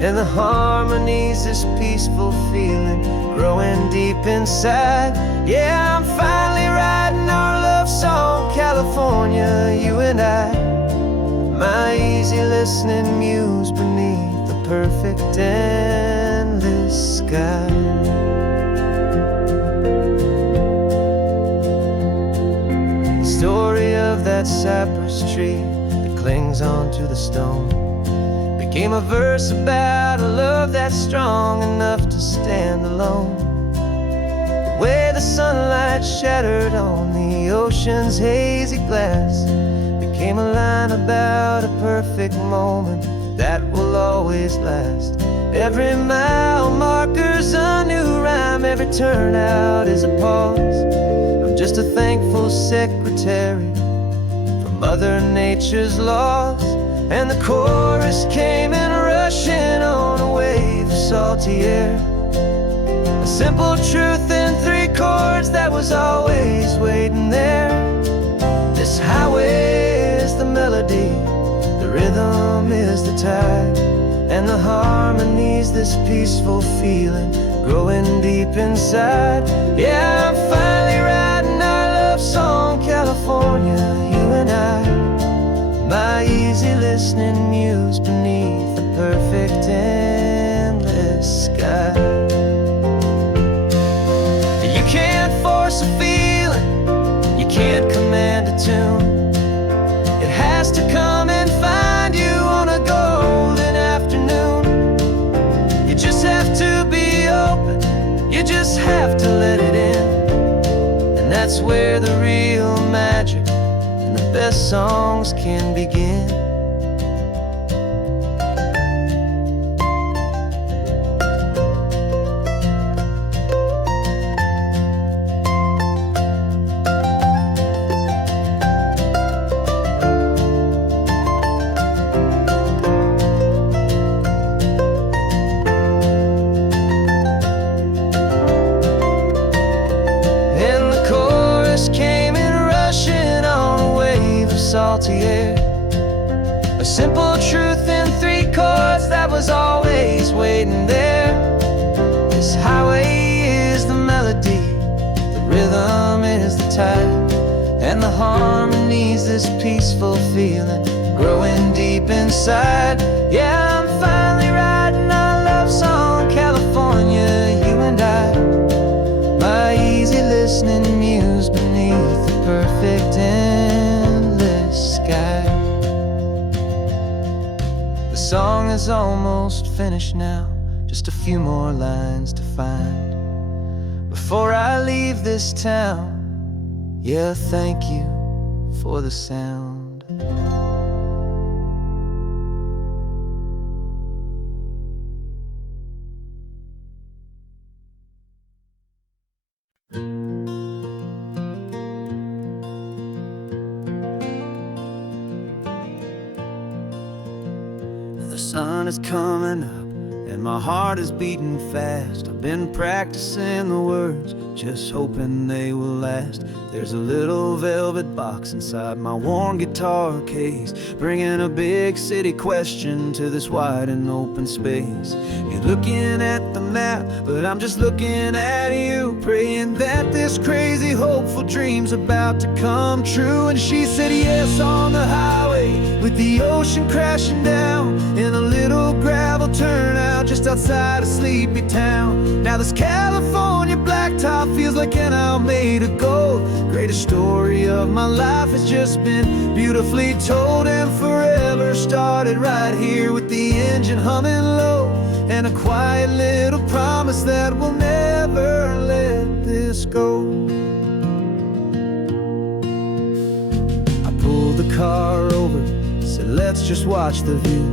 and the harmony's this peaceful feeling growing deep inside. Yeah, I'm finally writing our love song, California, you and I. My easy listening muse beneath the perfect endless sky. The story of that cypress tree that clings onto the stone became a verse about a love that's strong enough to stand alone. The way the sunlight shattered on the ocean's hazy glass became a line about a perfect moment that will always last. Every mile marker's a new rhyme, every turnout is a pause. I'm just a thankful secretary for Mother Nature's laws. And the chorus came in rushing on a wave of salty air, a simple truth in 3 chords that was always waiting there. This highway is the melody, the rhythm is the tide, and the harmony's this peaceful feeling growing deep inside. Yeah, I'm finally writing our love song, California, you and I. My easy listening muse beneath the perfect endless sky. You can't force a feeling, you can't command a tune. It has to come and find you on a golden afternoon. You just have to be open, you just have to let it in. And that's where the real magic and the best songs can begin. Salty air, a simple truth in 3 chords that was always waiting there. This highway is the melody, the rhythm is the tide, and the harmony's this peaceful feeling growing deep inside. Yeah, I'm finally writing our love song, California, you and I. My easy listening muse beneath the perfect endless sky. The song is almost finished now, just a few more lines to find before I leave this town. Yeah, thank you for the sound. The sun is coming up and my heart is beating fast. I've been practicing the words, just hoping they will last. There's a little velvet box inside my worn guitar case, bringing a big city question to this wide and open space. You're looking at the map, but I'm just looking at you, praying that this crazy hopeful dream's about to come true. And she said yes on the highway, with the ocean crashing down in a little gravel turnout just outside a sleepy town. Now this California blacktop feels like an hour made of gold. Greatest story of my life has just been beautifully told, and forever started right here with the engine humming low, and a quiet little promise that we'll never let this go. I pulled the car over, said let's just watch the view.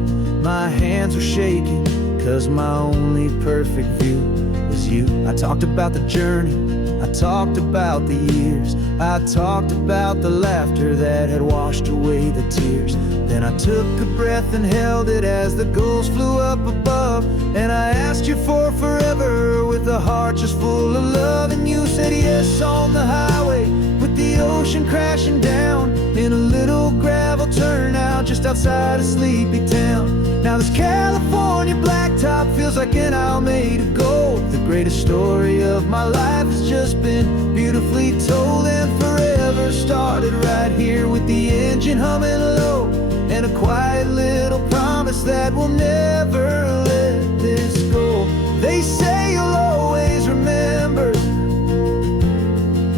My hands were shaking, cause my only perfect view was you. I talked about the journey, I talked about the years, I talked about the laughter that had washed away the tears. Then I took a breath and held it as the gulls flew up above, and I asked you for forever with a heart just full of love. And you said yes on the highway, with the ocean crashing down in a little gravel turnout just outside a sleepy town. Now this California blacktop feels like an hour made of gold. The greatest story of my life has just been beautifully told, and forever started right here with the engine humming low, and a quiet little promise that we'll never let this go. They say you'll always remember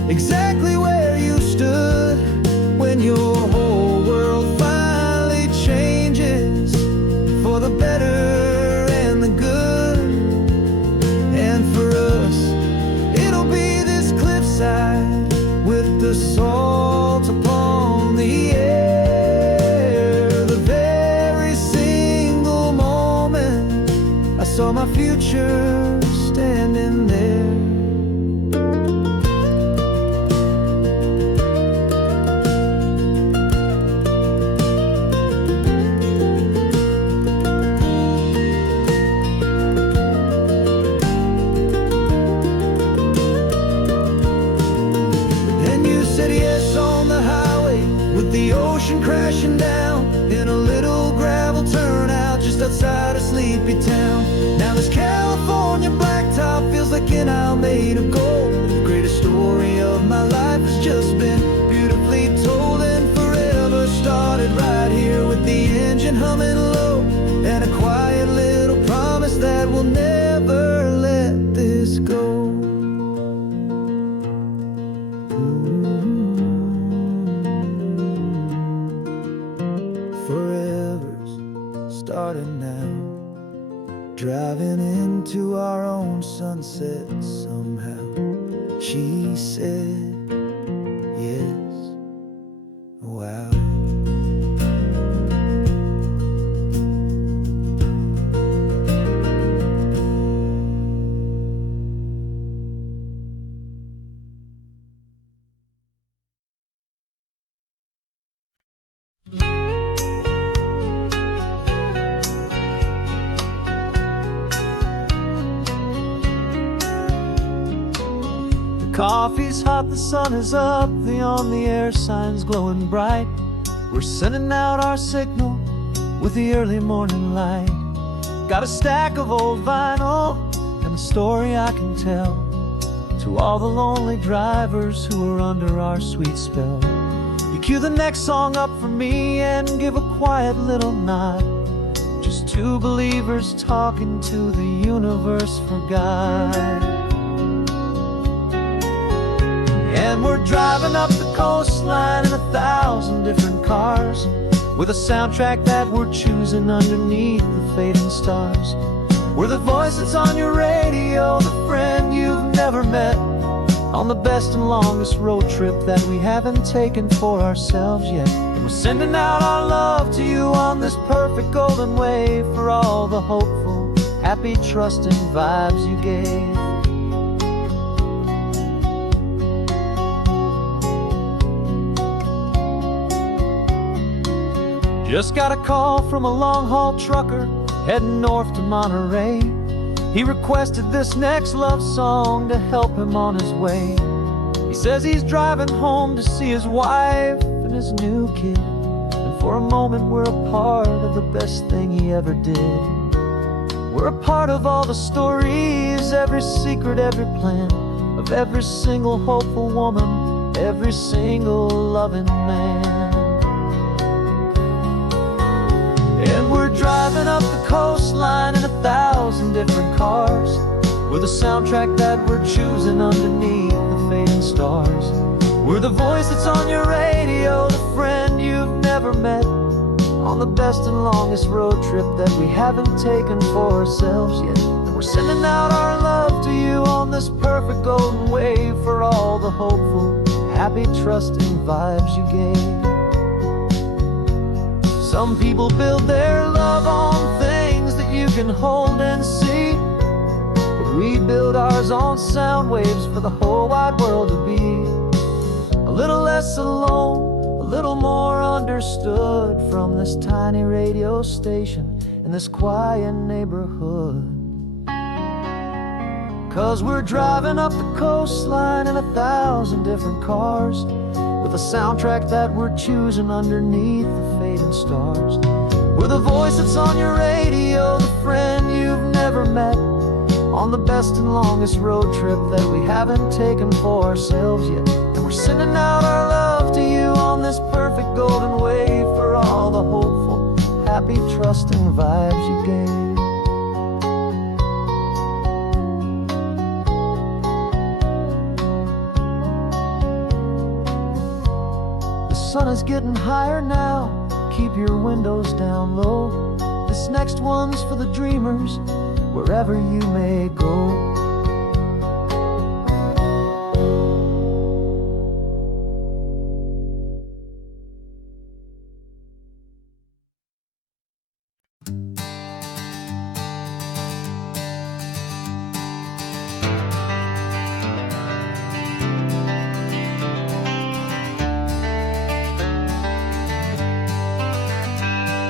exactly where you stood when your whole world finally changes for the better and the good. And for us, it'll be this cliffside with the salt upon the air. The very single moment I saw my future standing there. The ocean crashing down in a little gravel turnout just outside a sleepy town. Now this California blacktop feels like an hour made of gold. The greatest story of my life has just been beautifully told, and forever started right here with the engine humming low, and a quiet little promise that we'll never let this go. Forever's started now, driving into our own sunset somehow. She said yes, wow. Coffee's hot, the sun is up, the on the air sign's glowing bright. We're sending out our signal with the early morning light. Got a stack of old vinyl and a story I can tell to all the lonely drivers who are under our sweet spell. You cue the next song up for me and give a quiet little nod. Just two believers talking to the universe for God. And we're driving up the coastline in 1,000 different cars, with a soundtrack that we're choosing underneath the fading stars. We're the voice that's on your radio, the friend you've never met, on the best and longest road trip that we haven't taken for ourselves yet. And we're sending out our love to you on this perfect golden wave, for all the hopeful, happy, trusting vibes you gave. Just got a call from a long-haul trucker heading north to Monterey. He requested this next love song to help him on his way. He says he's driving home to see his wife and his new kid, and for a moment we're a part of the best thing he ever did. We're a part of all the stories, every secret, every plan, of every single hopeful woman, every single loving man. And we're driving up the coastline in 1,000 different cars, with a soundtrack that we're choosing underneath the fading stars. We're the voice that's on your radio, the friend you've never met, on the best and longest road trip that we haven't taken for ourselves yet. And we're sending out our love to you on this perfect golden wave, for all the hopeful, happy, trusting vibes you gave. Some people build their love on things that you can hold and see, but we build ours on sound waves for the whole wide world to be a little less alone, a little more understood, from this tiny radio station in this quiet neighborhood. 'Cause we're driving up the coastline in 1,000 different cars, with a soundtrack that we're choosing underneath the fading stars. We're the voice that's on your radio, the friend you've never met, on the best and longest road trip that we haven't taken for ourselves yet. And we're sending out our love to you on this perfect golden wave, for all the hopeful, happy, trusting vibes you gave. The sun is getting higher now, keep your windows down low. This next one's for the dreamers, wherever you may go.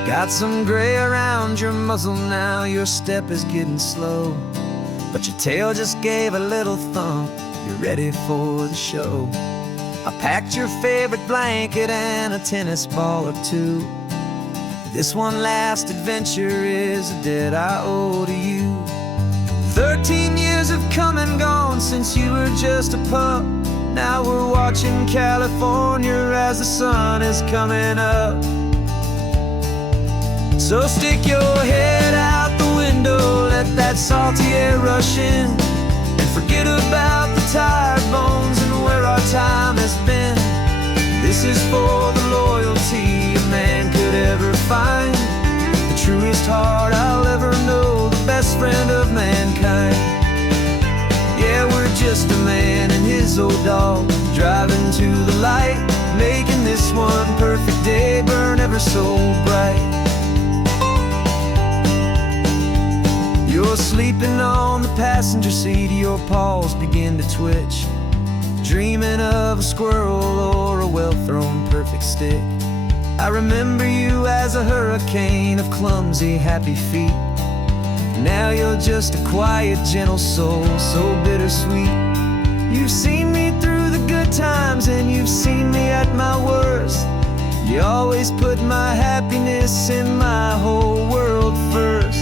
Got some gray around your muzzle now, your step is getting slow, but your tail just gave a little thump, you're ready for the show. I packed your favorite blanket and a tennis ball or two. This one last adventure is a debt I owe to you. 13 years have come and gone since you were just a pup. Now we're watching California as the sun is coming up. So stick your head out the window, let that salty air rush in, and forget about the tired bones and where our time has been. This is for the loyalty a man could ever find, the truest heart I'll ever know, the best friend of mankind. Yeah, we're just a man and his old dog, driving to the light, making this one perfect day burn ever so bright. You're sleeping on the passenger seat, your paws begin to twitch, dreaming of a squirrel or a well-thrown perfect stick. I remember you as a hurricane of clumsy, happy feet. Now you're just a quiet, gentle soul, so bittersweet. You've seen me through the good times and you've seen me at my worst. You always put my happiness in my whole world first.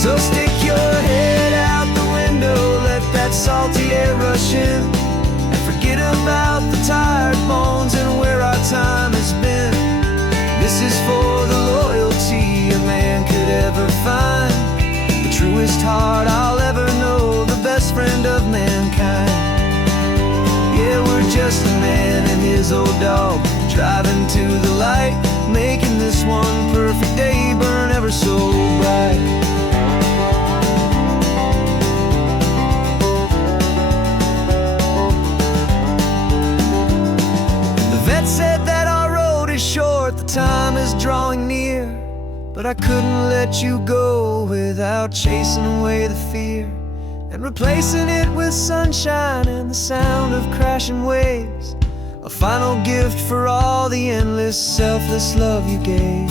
So stick your head out the window, let that salty air rush in, and forget about the tired bones and where our time has been. This is for the loyalty a man could ever find, the truest heart I'll ever know, the best friend of mankind. Yeah, we're just a man and his old dog, driving to the light, making this one perfect day burn ever so bright. Said that our road is short, the time is drawing near, but I couldn't let you go without chasing away the fear and replacing it with sunshine and the sound of crashing waves. a final gift for all the endless, selfless love you gave.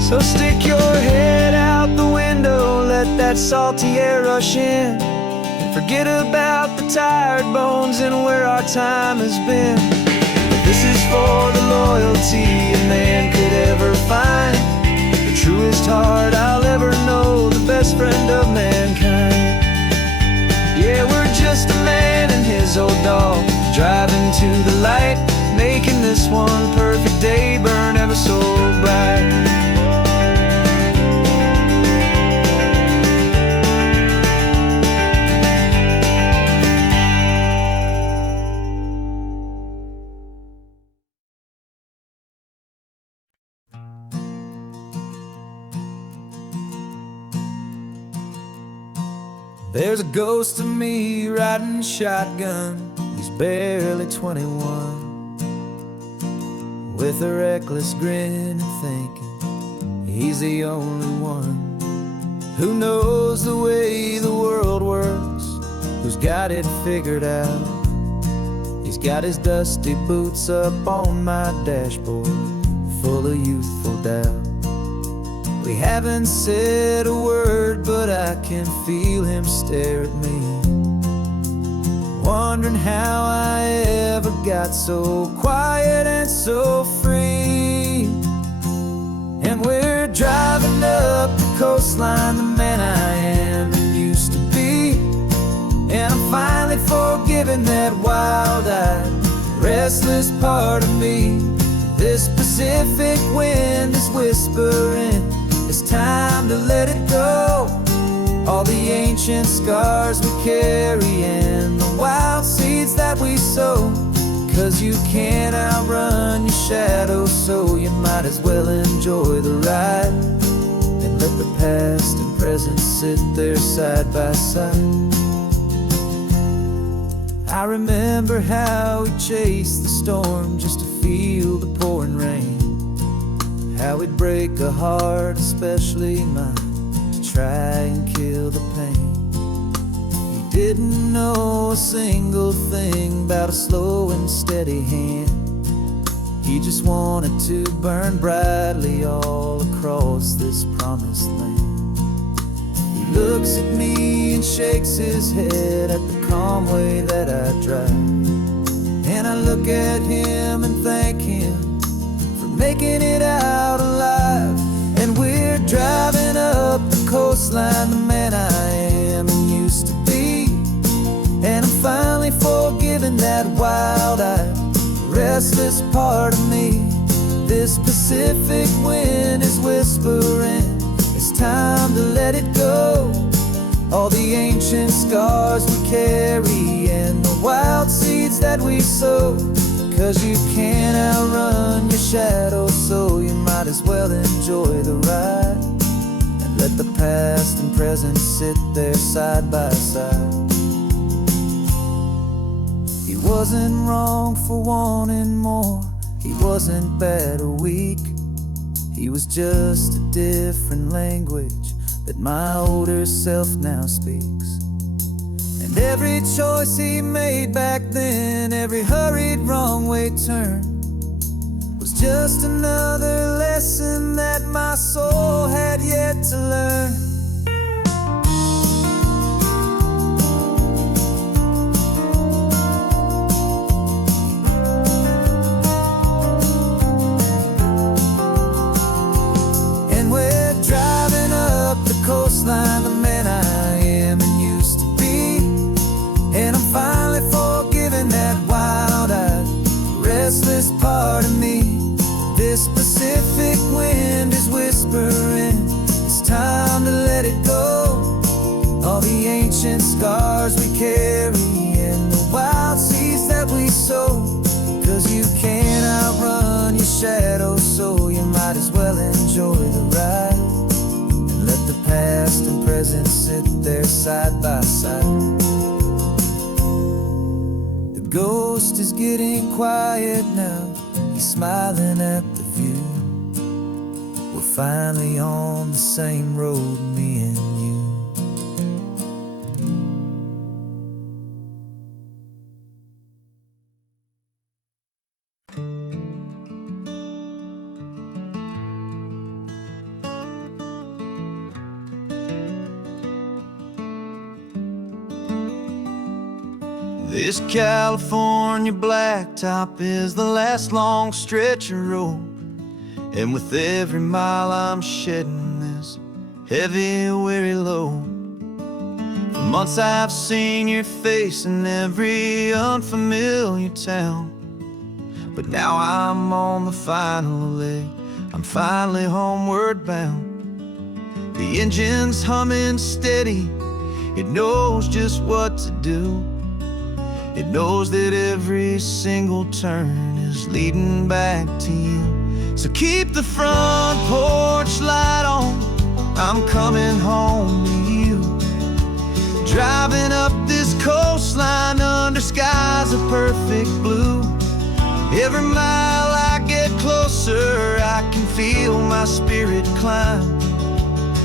So stick your head out the window, let that salty air rush in, and forget about the tired bones and where our time has been. This is for the loyalty a man could ever find, the truest heart I'll ever know, the best friend of mankind. Yeah, we're just a man and his old dog, driving to the light, making this one perfect day burn ever so bright. There's a ghost of me riding shotgun, he's barely 21, with a reckless grin and thinking he's the only one who knows the way the world works, who's got it figured out. He's got his dusty boots up on my dashboard, full of youthful doubt. We haven't said a word, but I can feel him stare at me, wondering how I ever got so quiet and so free. And we're driving up the coastline, the man I am and used to be, and I'm finally forgiving that wild-eyed, restless part of me. This Pacific wind is whispering, it's time to let it go. All the ancient scars we carry and the wild seeds that we sow. 'Cause you can't outrun your shadow, so you might as well enjoy the ride, and let the past and present sit there side by side. I remember how we chased the storm just to feel the pouring rain, how we'd break a heart, especially mine, to try and kill the pain. He didn't know a single thing about a slow and steady hand. He just wanted to burn brightly all across this promised land. He looks at me and shakes his head at the calm way that I drive, and I look at him and thank him making it out alive. And we're driving up the coastline, the man I am and used to be, and I'm finally forgiving that wild-eyed, restless part of me. This Pacific wind is whispering, it's time to let it go. All the ancient scars we carry and the wild seeds that we sow. 'Cause you can't outrun your shadow, so you might as well enjoy the ride, and let the past and present sit there side by side. He wasn't wrong for wanting more, he wasn't bad or weak. He was just a different language that my older self now speaks. And every choice he made back then, every hurried wrong way turn, was just another lesson that my soul had yet to learn. And we're driving up the coastline, the man I am and used to be, and I'm finally forgiving that wild-eyed, restless part of me. This Pacific wind is whispering, it's time to let it go. All the ancient scars we carry and the wild seeds that we sow. 'Cause you can't outrun your shadow, so you might as well enjoy the ride, and let the past and present presents sit there side by side. The ghost is getting quiet now, he's smiling at the view. We're finally on the same road, me and you. This California blacktop is the last long stretch of road, and with every mile I'm shedding this heavy, weary load. For months I've seen your face in every unfamiliar town, but now I'm on the final leg, I'm finally homeward bound. The engine's humming steady, it knows just what to do. It knows that every single turn is leading back to you. So keep the front porch light on, I'm coming home to you. Driving up this coastline under skies of perfect blue. Every mile I get closer, I can feel my spirit climb,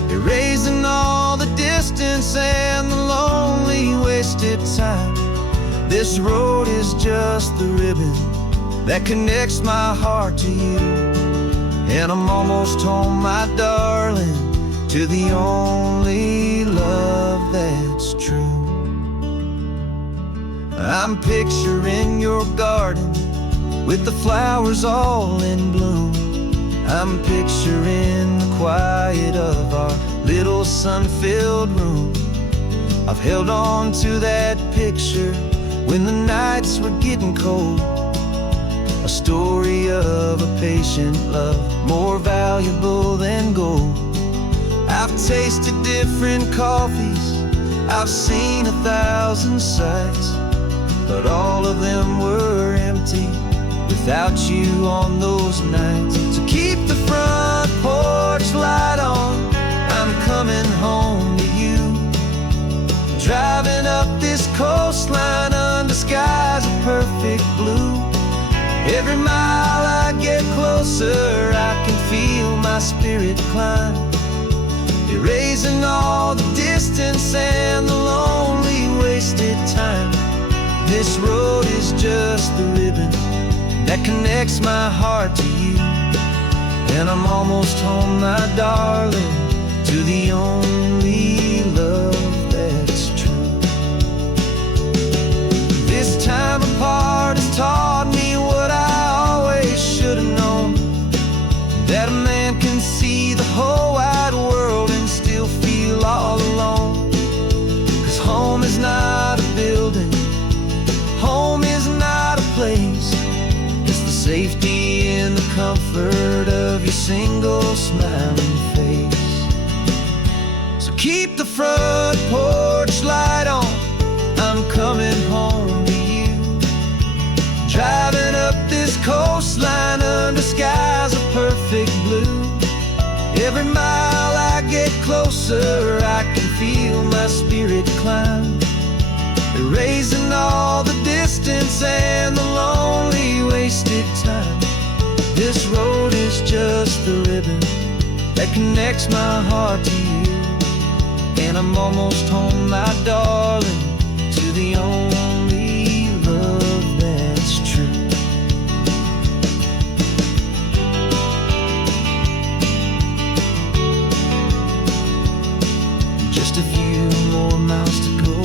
erasing all the distance and the lonely wasted time. This road is just the ribbon that connects my heart to you, and I'm almost home, my darling, to the only love that's true. I'm picturing your garden with the flowers all in bloom. I'm picturing the quiet of our little sun-filled room. I've held on to that picture when the nights were getting cold, a story of a patient love, more valuable than gold. I've tasted different coffees, I've seen 1,000 sights, but all of them were empty without you on those nights. So keep the front porch light on, I'm coming home to you. Driving up this coastline under skies of perfect blue. Every mile I get closer, I can feel my spirit climb, erasing all the distance and the lonely wasted time. This road is just the ribbon that connects my heart to you, and I'm almost home, my darling, to the only love that's true. This time apart has taught me what I always should have known, that a man can see the whole wide world and still feel all alone. 'Cause home is not a building, home is not a place, it's the safety and the comfort of your single smiling face. So keep the front porch light on, I'm coming home to you. Driving up this coastline under skies of perfect blue. Every mile I get closer, I can feel my spirit climb, erasing all the distance and the lonely wasted time. This road is just the ribbon that connects my heart to you, and I'm almost home, my darling, to the only love that's true. Just a few more miles to go,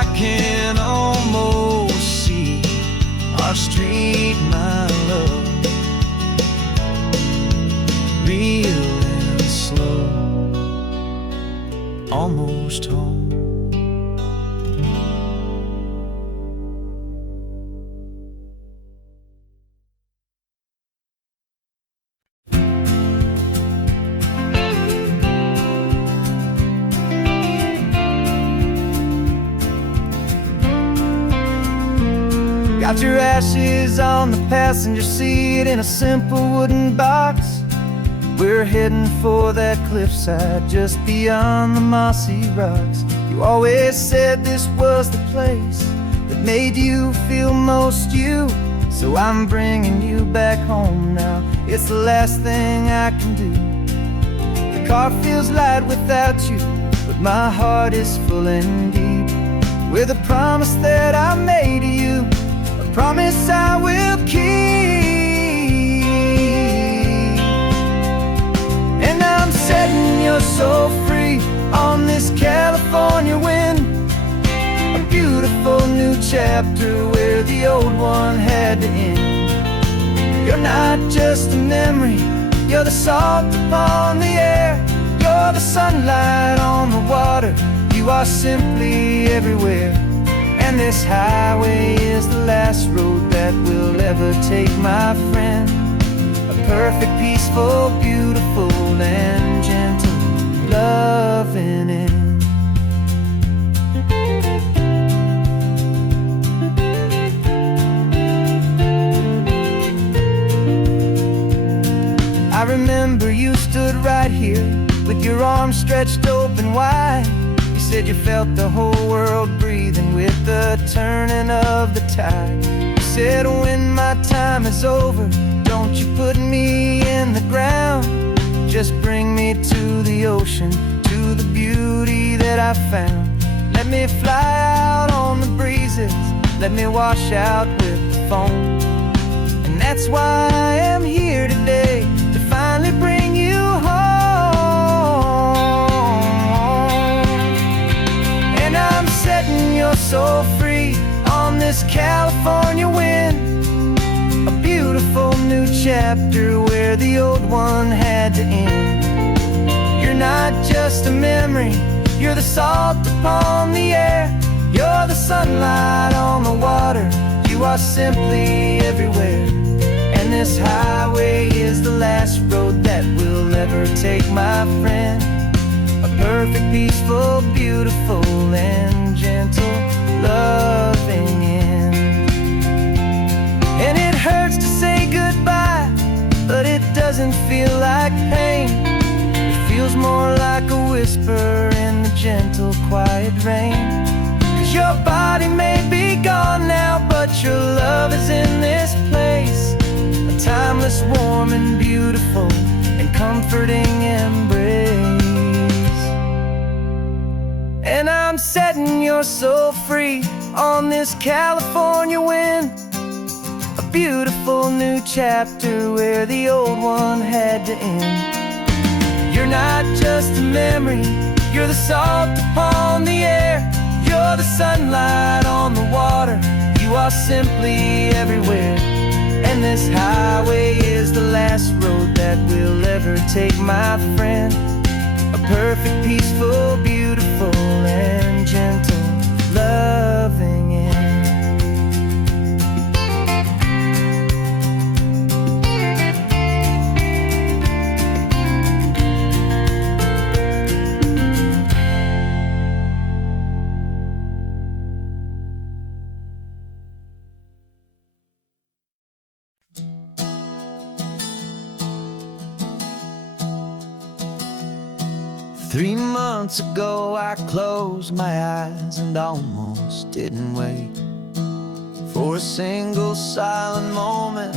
I can almost see our street, my love, real and slow, almost home. Got your ashes on the passenger seat in a simple wooden box, We're heading for that cliffside just beyond the mossy rocks. You always said this was the place that made you feel most you. So I'm bringing you back home now. It's the last thing I can do. The car feels light without you, but my heart is full and deep with a promise that I made to you, a promise I will keep. And I'm setting your soul free on this California wind, a beautiful new chapter where the old one had to end. You're not just a memory, you're the salt upon the air, you're the sunlight on the water, you are simply everywhere. And this highway is the last road that we'll ever take, my friend. A perfect, peaceful, beautiful, and gentle loving end. I remember you stood right here with your arms stretched open wide. You said you felt the whole world breathing with the turning of the tide. You said when my time is over, don't you put me in the ground, just bring me to the ocean, to the beauty that I found. Let me fly out on the breezes, let me wash out with the foam. And that's why I am here today, to finally bring you home. And I'm setting your soul free on this California wind, a beautiful new chapter where the old one had to end. You're not just a memory, you're the salt upon the air, you're the sunlight on the water, you are simply everywhere. And this highway is the last road that we'll ever take, my friend. A perfect, peaceful, beautiful, and gentle loving end. And it hurts to say goodbye, but it doesn't feel like pain. It feels more like a whisper in the gentle, quiet rain. 'Cause your body may be gone now, but your love is in this place, a timeless, warm, and beautiful, and comforting embrace. And I'm setting your soul free on this California wind, a beautiful new chapter where the old one had to end. You're not just a memory, you're the salt upon the air, you're the sunlight on the water, you are simply everywhere. And this highway is the last road that we'll ever take, my friend. A perfect, peaceful, beautiful, and gentle loving end. Three months ago I closed my eyes and almost didn't wait for a single silent moment.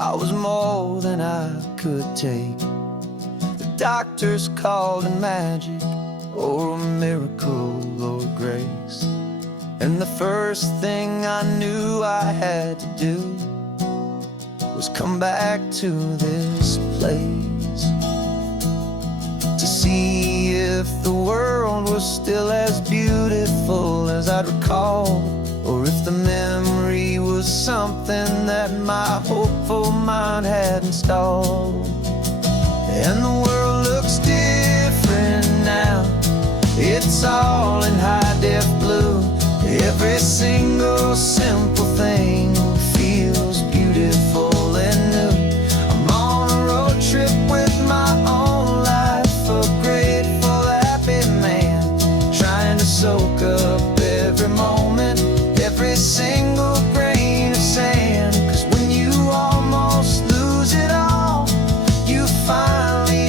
I was more than I could take. The doctors called it magic, or a miracle, or grace. And the first thing I knew I had to do was come back to this place, to see if the world was still as beautiful as I'd recall, or if the memory was something that my hopeful mind had installed. And the world looks different now, it's all in high-def blue. Every single simple thing feels beautiful and new. I'm on a road trip with my own life, a grateful, happy man, trying to soak up every moment, every single grain of sand. 'Cause when you almost lose it all, you finally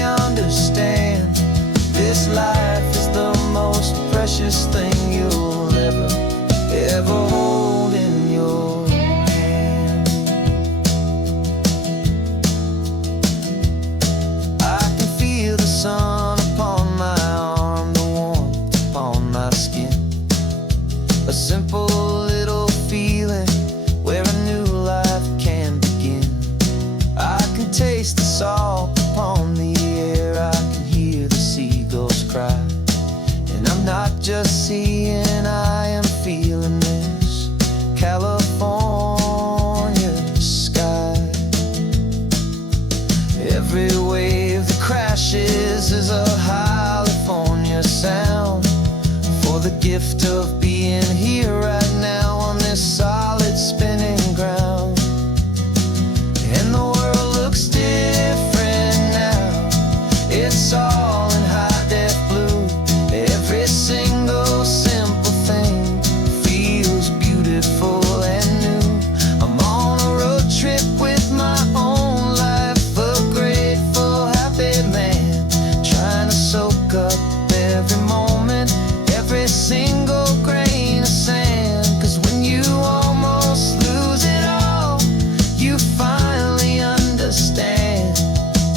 simple little feeling where a new life can begin. I can taste the salt upon the air, I can hear the seagulls cry. And I'm not just seeing, I am feeling this California sky. Every wave that crashes is a California sound, for the gift of being here right now on this solid spinning ground. And the world looks different now, it's all in high-def blue. Every single simple thing feels beautiful and new. I'm on a road trip with my own life, a grateful, happy man, trying to soak up every moment, every single grain of sand. 'Cause when you almost lose it all, you finally understand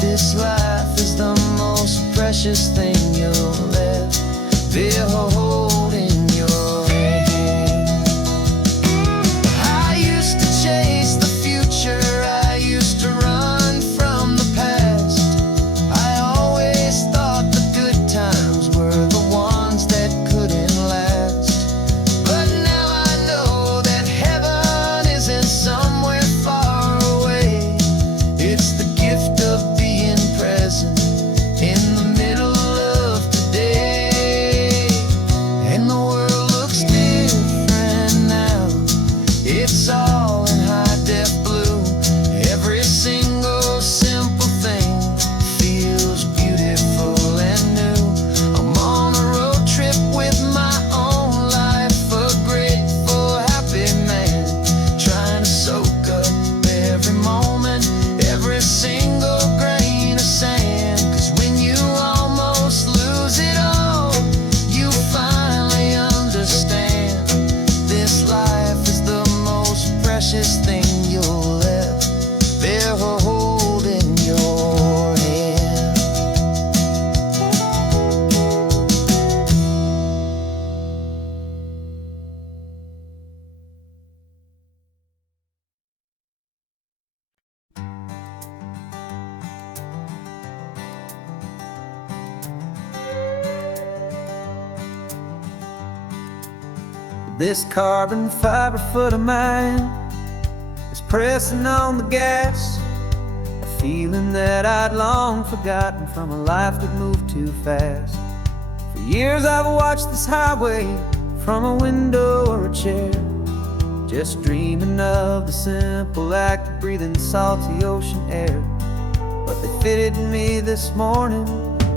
this life is the most precious thing you'll ever hold in your hand. I used to chase the future, I used to run from the past. I always thought the good times were the ones that couldn't last. But now I know that heaven isn't somewhere far away. It's the gift of being present in the middle of today. And the world looks different now, it's all in high-def blue. Every single simple thing feels beautiful and new. I'm on a road trip with my own life, a grateful, happy man, trying to soak up every moment, every single grain of sand. 'Cause when you almost lose it all, you finally understand this life is the most precious thing you'll ever hold in your hand. This carbon fiber foot of mine is pressing on the gas, a feeling that I'd long forgotten from a life that moved too fast. For years I've watched this highway from a window or a chair, just dreaming of the simple act of breathing salty ocean air. But they fitted me this morning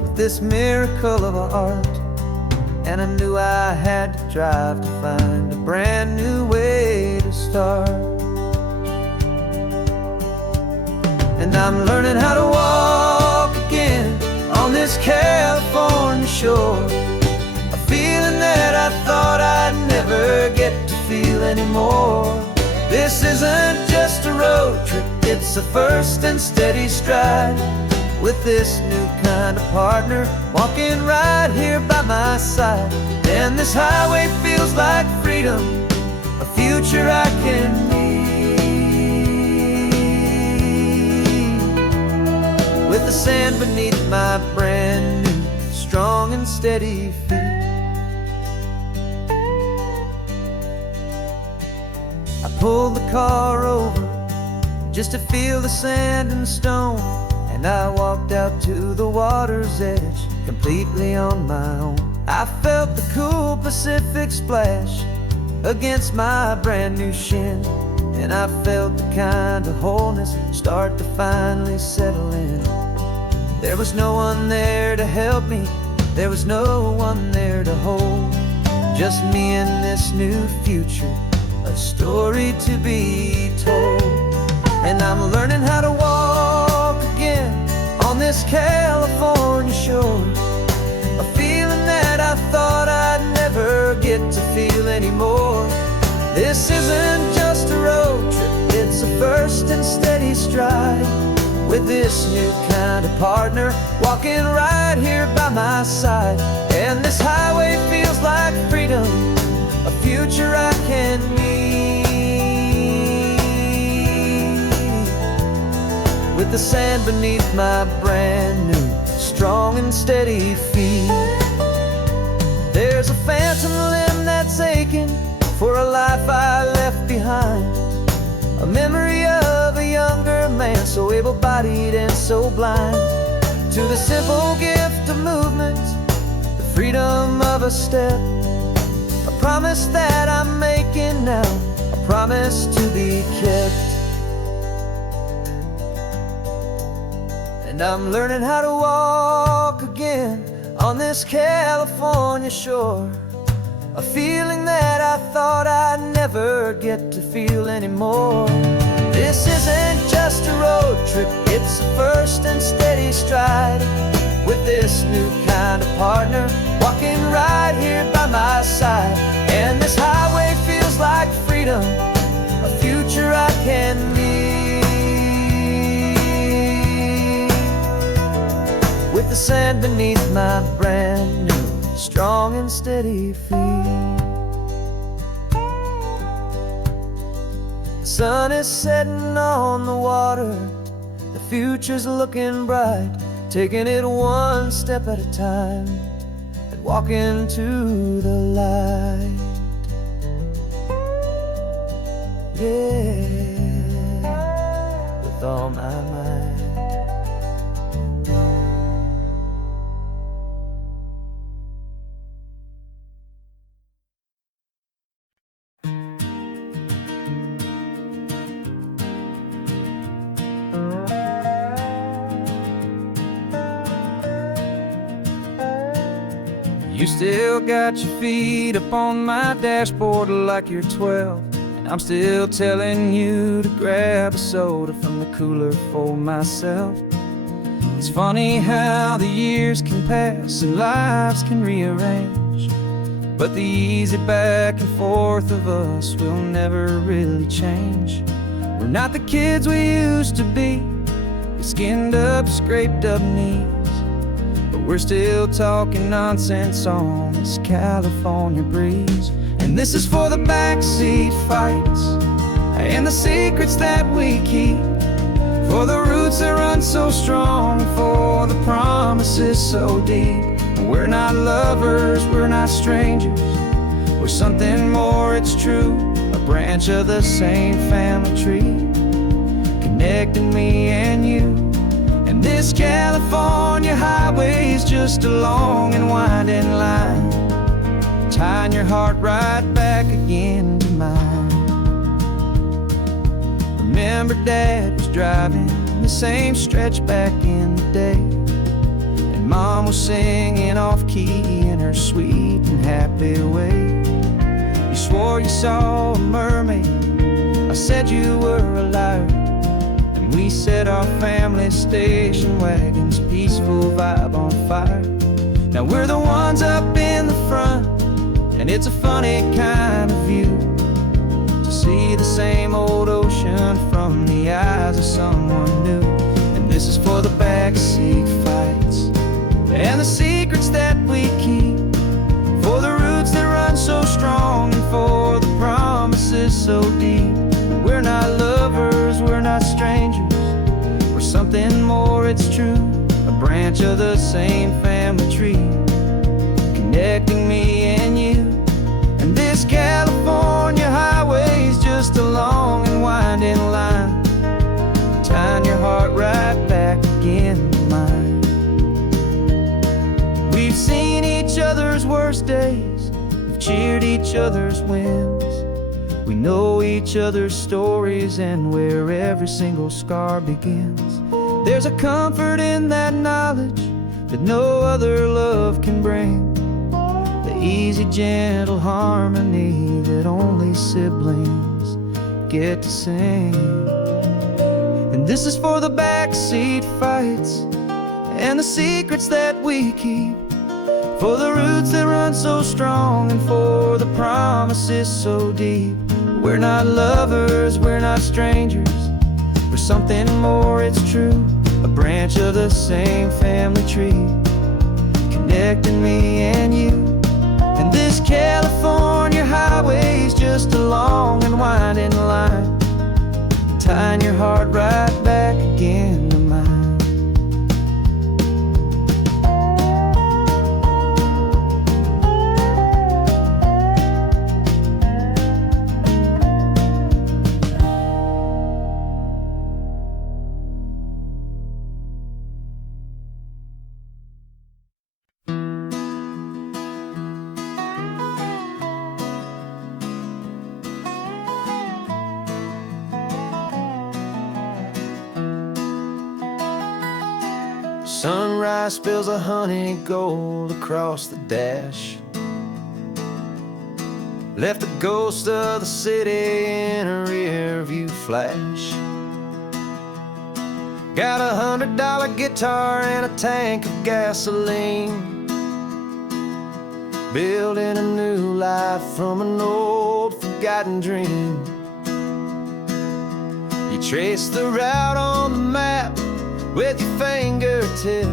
with this miracle of art, and I knew I had to drive to find a brand new way to start. And I'm learning how to walk again on this California shore, a feeling that I thought I'd never get to feel anymore. This isn't just a road trip, it's a first and steady stride, with this new kind of partner walking right here by my side. And this highway feels like freedom, a future I can need, with the sand beneath my brand new strong and steady feet. I pulled the car over just to feel the sand and stone, and I walked out to the water's edge completely on my own. I felt the cool Pacific splash against my brand new shin, and I felt the kind of wholeness start to finally settle in. There was no one there to help me, there was no one there to hold, just me and this new future, a story to be told. And I'm learning how to walk again on this California shore, a feeling that I thought I'd never get to feel anymore. This isn't just a road trip, it's a first and steady stride, with this new kind of partner walking right here by my side. And this highway feels like freedom, a future I can meet. With the sand beneath my brand new, strong and steady feet. There's a phantom limb that's aching for a life I left behind, a memory of a younger man, so able-bodied and so blind. To the simple gift of movement, the freedom of a step, a promise that I'm making now, a promise to be kept. And I'm learning how to walk again on this California shore, a feeling that I thought I'd never get to feel anymore. This isn't just a road trip, it's a first and steady stride, with this new kind of partner walking right here by my side. And this highway feels like freedom, a future I can meet. With the sand beneath my brand new, strong and steady feet. The sun is setting on the water, the future's looking bright, taking it one step at a time and walking to the light. Yeah, with all my might. You still got your feet up on my dashboard like you're 12, and I'm still telling you to grab a soda from the cooler for myself. It's funny how the years can pass and lives can rearrange, but the easy back and forth of us will never really change. We're not the kids we used to be, with skinned up, scraped up knees, but we're still talking nonsense on this California breeze. And this is for the backseat fights and the secrets that we keep, for the roots that run so strong, for the promises so deep. We're not lovers, we're not strangers, we're something more, it's true, a branch of the same family tree, connecting me and you. And this California highway is just a long and winding line, tying your heart right back again to mine. Remember Dad was driving the same stretch back in the day, and Mom was singing off-key in her sweet and happy way. You swore you saw a mermaid, I said you were a liar, and we set our family station wagon's peaceful vibe on fire. Now we're the ones up in the front, and it's a funny kind of view to see the same old ocean from the eyes of someone new. And this is for the backseat fights and the secrets that we keep, for the roots that run so strong and for the promises so deep. We're not lovers, we're not strangers, we're something more, it's true, a branch of the same family tree, connecting me and you. And this California highway is just a long and winding line, tying your heart right back again to mine. We've seen each other's worst days, we've cheered each other's wins, we know each other's stories and where every single scar begins. There's a comfort in that knowledge that no other love can bring, the easy, gentle harmony that only siblings get to sing. And this is for the backseat fights and the secrets that we keep, for the roots that run so strong and for the promises so deep. We're not lovers, we're not strangers, we're something more, it's true, a branch of the same family tree, connecting me and you. And this California highway shine your heart right back again to mine. Sunrise spills a honey gold across the dash, left the ghost of the city in a rear view flash. Got $100 guitar and a tank of gasoline, building a new life from an old forgotten dream. You trace the route on the map with your fingertip,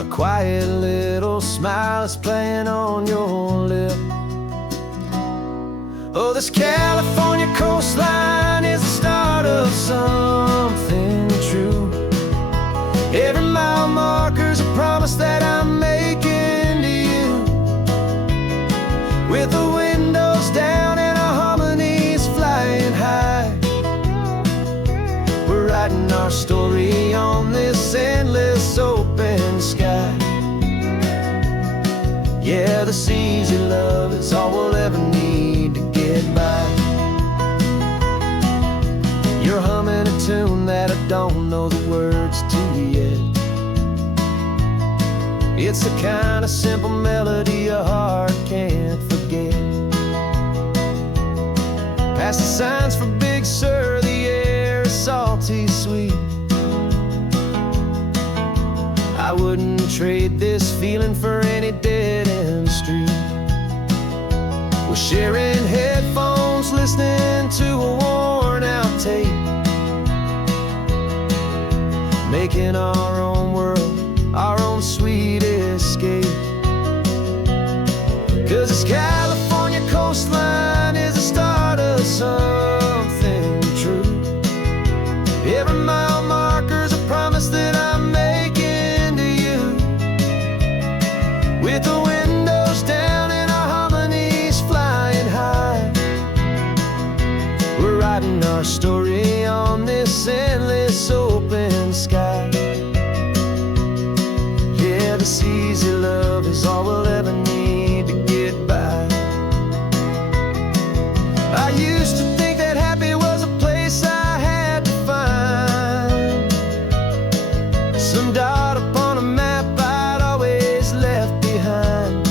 a quiet little smile is playing on your lip. Oh, this California coastline is the start of something true. Every mile marker's a promise that I'm making to you, with the windows down and our harmonies flying high. Writing our story on this endless open sky. Yeah, this easy love is all we'll ever need to get by. You're humming a tune that I don't know the words to yet. It's the kind of simple melody your heart can't forget. Past the signs for Big Sur, the air is salty sweet. I wouldn't trade this feeling for any dead-end street. We're sharing headphones, listening to a worn-out tape, making our own world, our own sweet escape. 'Cause this California coastline is the start of something true. Every mile marker's a promise that I'm making to you, with the windows down and our harmonies flying high. We're writing our story on this endless open sky. Yeah, this easy love is all we'll ever need to get by. I used to think that happy was a place I had to find, some dot upon a map I'd always left behind.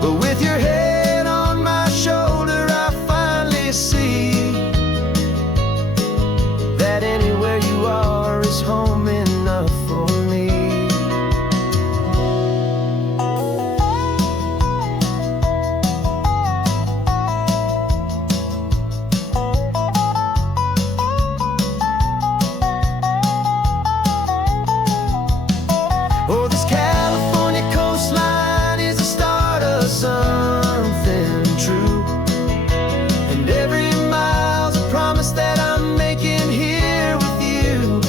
But with your head on my shoulder, I finally see that anywhere you are is home enough for me. Oh, this California coastline is the start of something true, and every mile's a promise that I'm making here with you,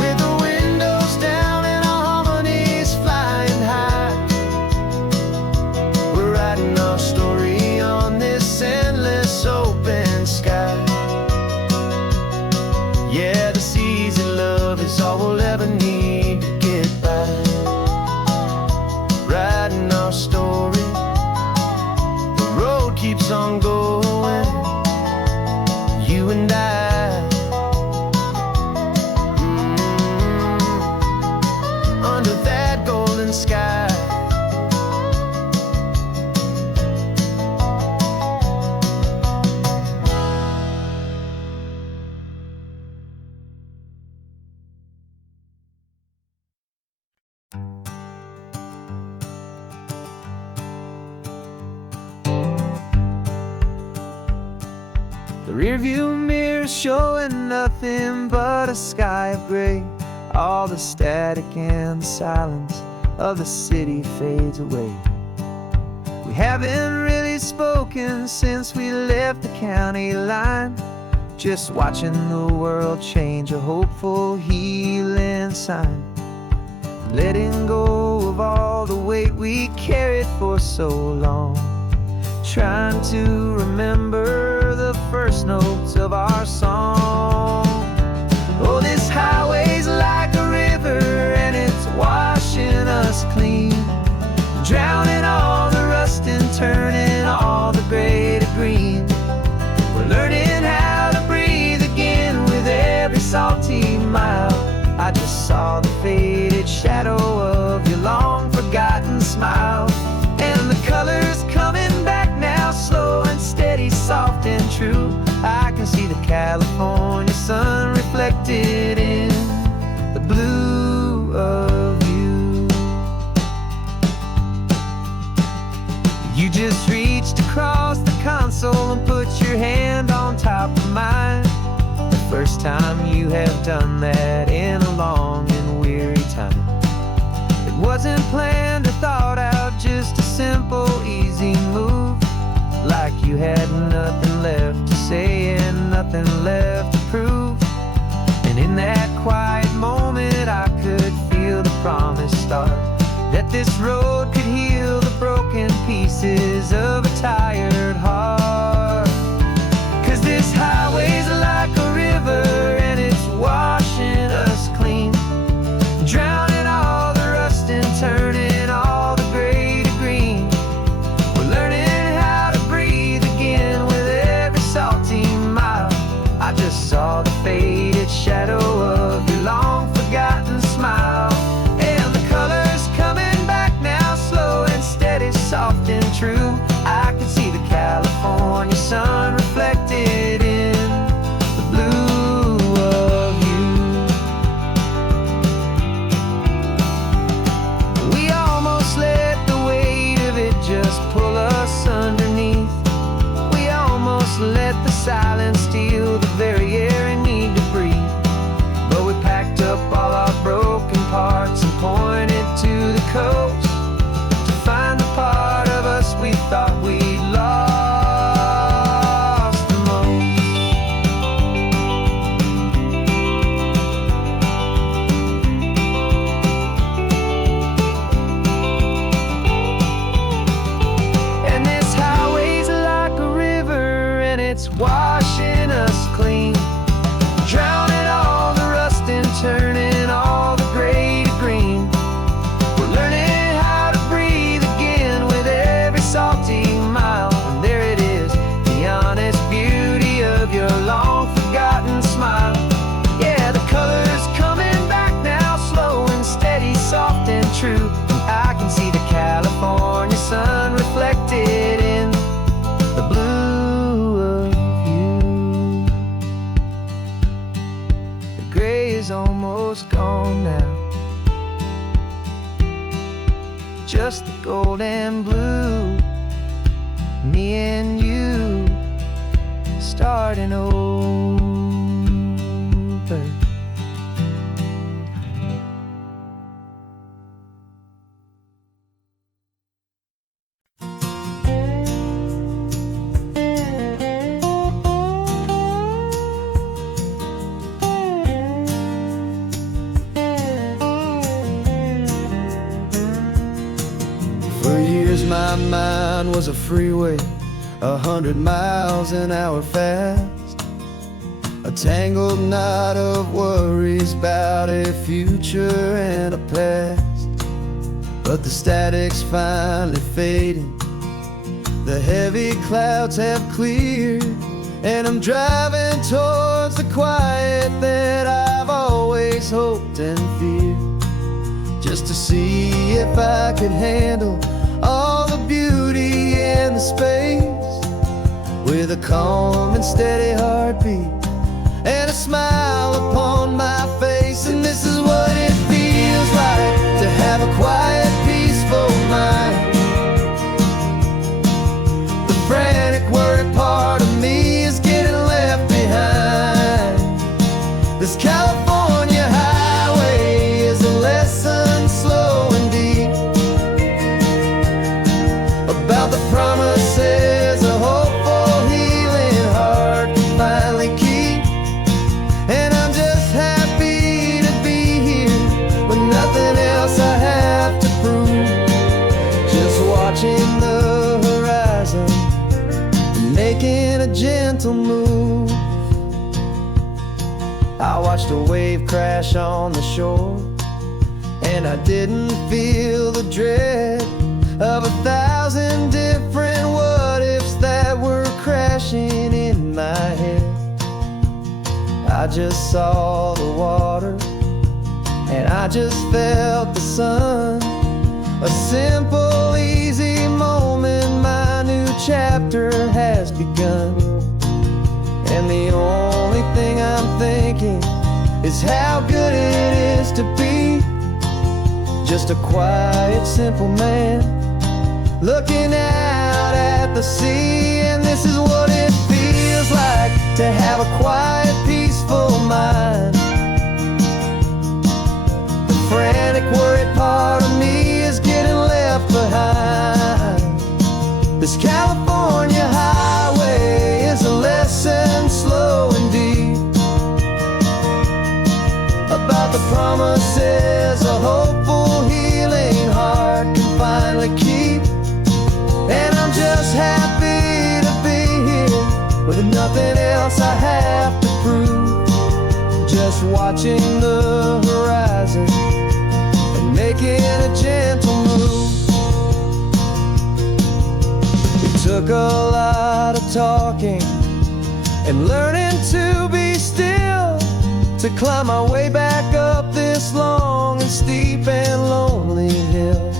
with the windows down and our harmonies flying high. We're writing our story on this endless open sky. Yeah, this easy love is all we'll ever need to get by. Writing our story, the road keeps on going, you and I. Under that golden sky. The rearview mirror showing nothing but a sky of gray. All the static and the silence of the city fades away. We haven't really spoken since we left the county line. Just watching the world change, a hopeful healing sign. Letting go of all the weight we carried for so long. Trying to remember the first notes of our song. Oh, this highway's like a river and it's washing us clean. Drowning all the rust and turning all the gray to green. We're learning how to breathe again with every salty mile. I just saw the faded shadow of your long forgotten smile. And the colors coming back now, slow and steady, soft and true. I can see the California sun reflected in the blue of you. You just reached across the console and put your hand on top of mine. The first time you have done that in a long and weary time. It wasn't planned or thought out, just a simple, easy move. Like you had nothing left to say and nothing left to prove. And in that quiet moment I could feel the promise start, that this road could heal the broken pieces of a tired heart. 'Cause this highway's like a river and it's washing us clean. Drowning all the rust and turning all the gray to green. We're learning how to breathe again with every salty mile. I just saw the faded shadow of your long forgotten smile. And the colors coming back now, slow and steady, soft and true. I can see the California sun reflected in the blue of you. We almost let the weight of it just pull us underneath. We almost let the silence steal the very air we need to breathe. But we packed up all our broken parts and pointed to the coast to find the part of us we thought we'd lost the most. And this highway's like a river and it's washing us clean. Drowning all the rust and turning all the gray to green. We're learning how to breathe again with every salty mile. And there it is, the honest beauty of your long forgotten smile. Yeah, the colors coming back now, slow and steady, soft and true. And I can see the California sun reflected in the blue of you. The gray is almost gone now, just the gold and blue. Me and you starting over. For years my mind was a freeway, 100 miles an hour fast. A tangled knot of worries about a future and a past. But the static's finally fading, the heavy clouds have cleared, and I'm driving towards the quiet that I've always hoped and feared. Just to see if I could handle all the beauty and the space, with a calm and steady heartbeat and a smile upon my face. And this is what it feels like to have a quiet, peaceful mind. The frantic, worried part of me is getting left behind. This California highway is a lesson slow and deep about the promises watched a wave crash on the shore, and I didn't feel the dread of 1,000 different what-ifs that were crashing in my head. I just saw the water, and I just felt the sun. A simple, easy moment, my new chapter has begun. And the only thing I'm thinking is how good it is to be just a quiet, simple man looking out at the sea. And this is what it feels like to have a quiet, peaceful mind. The frantic, worried part of me is getting left behind. This California highway is a lesson slow and deep about the promises a hopeful, healing heart can finally keep. And I'm just happy to be here with nothing else I have to prove, just watching the horizon and making a gentle move. It took a lot of talking and learning to be still to climb my way back up this long and steep and lonely hill.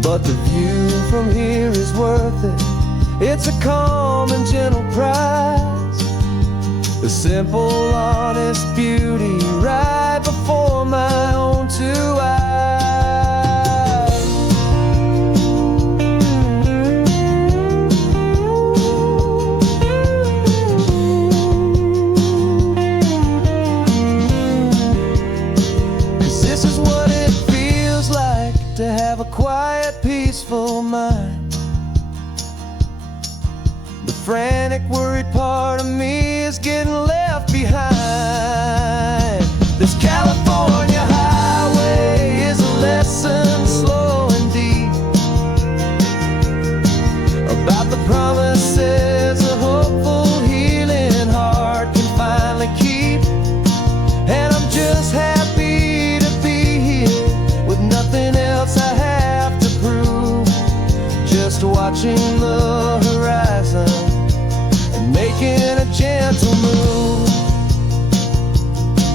But the view from here is worth it. It's a calm and gentle prize, the simple, honest beauty right before my own two eyes. This is what it feels like to have a quiet, peaceful mind. The frantic, worried part of me is getting left behind. This California highway is a lesson slow and deep about the promises a hopeful, healing heart can finally keep. And I'm just happy to be here with nothing else I have to prove, just watching the horizon and making a gentle move.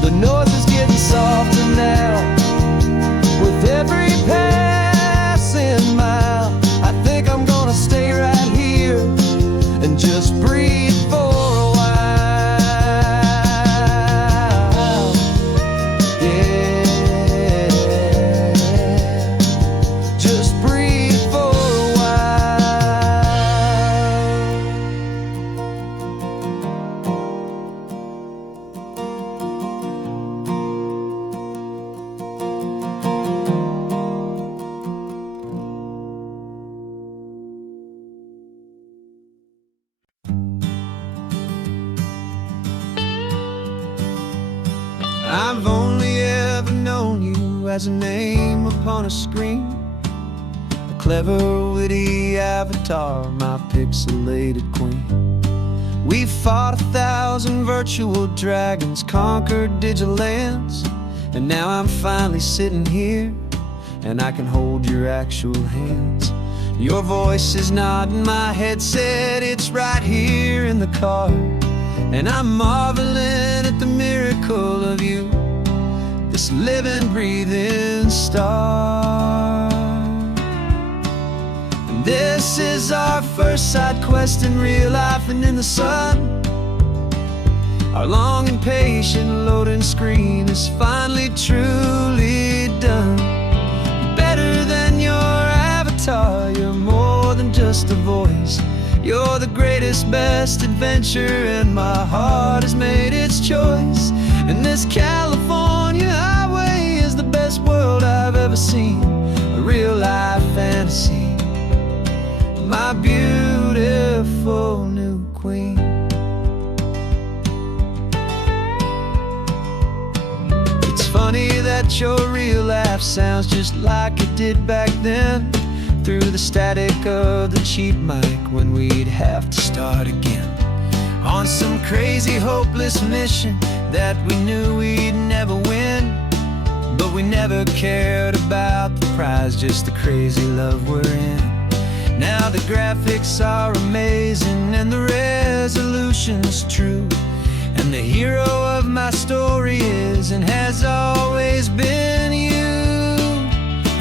The noise is getting softer now with every passing mile. I think I'm gonna stay right here and just breathe for a while. Just breathe for a while. I've only ever known you as a name upon a screen, a clever, witty avatar, my pixelated queen. We fought 1,000 virtual dragons, conquered digital lands, and now I'm finally sitting here, and I can hold your actual hands. Your voice is not in my headset, it's right here in the car, and I'm marveling at the miracle of you, this living, breathing star. And this is our first side quest in real life and in the sun. Our long and patient loading screen is finally truly done. Better than your avatar, you're more than just a voice. You're the greatest, best adventure, and my heart has made its choice. And this California highway is the best world I've ever seen, a real-life fantasy, my beautiful new queen. It's funny that your real life sounds just like it did back then, through the static of the cheap mic when we'd have to start again. On some crazy, hopeless mission, that we knew we'd never win, but we never cared about the prize, just the crazy love we're in. Now the graphics are amazing and the resolution's true, and the hero of my story is and has always been you.